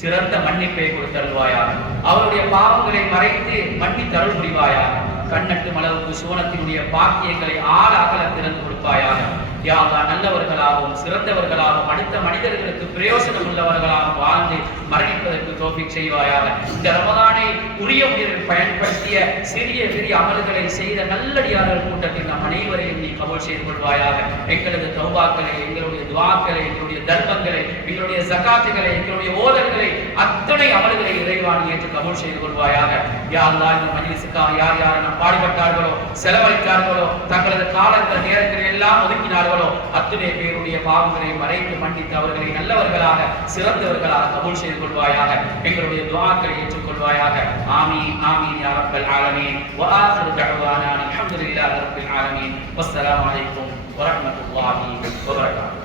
சிறந்த மன்னிப்பை கொடுத்தருள்வாயாக. அவருடைய பாவங்களை மறைத்து மன்னித்து அருள் புரிவாயாக. கண்ணட்டும் அளவுக்கு சுவனத்தினுடைய பாக்கியங்களை ஆழ அகல திறந்து கொடுப்பாயாக. யா அல்லாஹ் நல்லவர்களாகவும் சிறந்தவர்களாகவும் அடுத்த மனிதர்களுக்கு பிரயோசனம் உள்ளவர்களாகவும் வாழ்ந்து மரணிப்பதற்கு தௌஃபீக் செய்வாயாக. இந்த ரமதானை உரிய முறையில் பயன்படுத்திய சிறிய பெரிய அமல்களை செய்த நல்லடியார்கள் கூட்டத்தில் நம் அனைவரையும் நீ கபூல் செய்து கொள்வாயாக. எங்களது தௌபாக்களை, எங்களுடைய துஆக்களை, எங்களுடைய தர்மங்களை எங்களுடைய ஜகாத்துகளை, எங்களுடைய ஓதல்களை, அத்தனை அமல்களை இறைவான் ஏற்று கபூல் செய்து கொள்வாயாக. யா அல்லாஹ், இந்த மஜ்லிஸுக்காக யார் யாரெல்லாம் பாடுபட்டார்களோ, செலவழித்தார்களோ, தங்களது காலங்கள் நேரங்களை எல்லாம் ஒதுக்கினார்களோ, அத்தனை பேருடைய பாவங்களை மறைத்து மன்னித்து அவர்களை நல்லவர்களாக, சிறந்தவர்களாக கபூல் செய்து கொள்வாயாக. எங்களுடைய துஆக்களை ஏற்றுக்கொள்வாயாக. ஆமீன் ஆமீன் யா ரப்பல் ஆலமீன். வ ஆகிரு தஅவானா அல்ஹம்துலில்லாஹி ரப்பில் ஆலமீன். வஸ்ஸலாமு அலைக்கும் வரஹ்மத்துல்லாஹி வபரகாத்துஹு.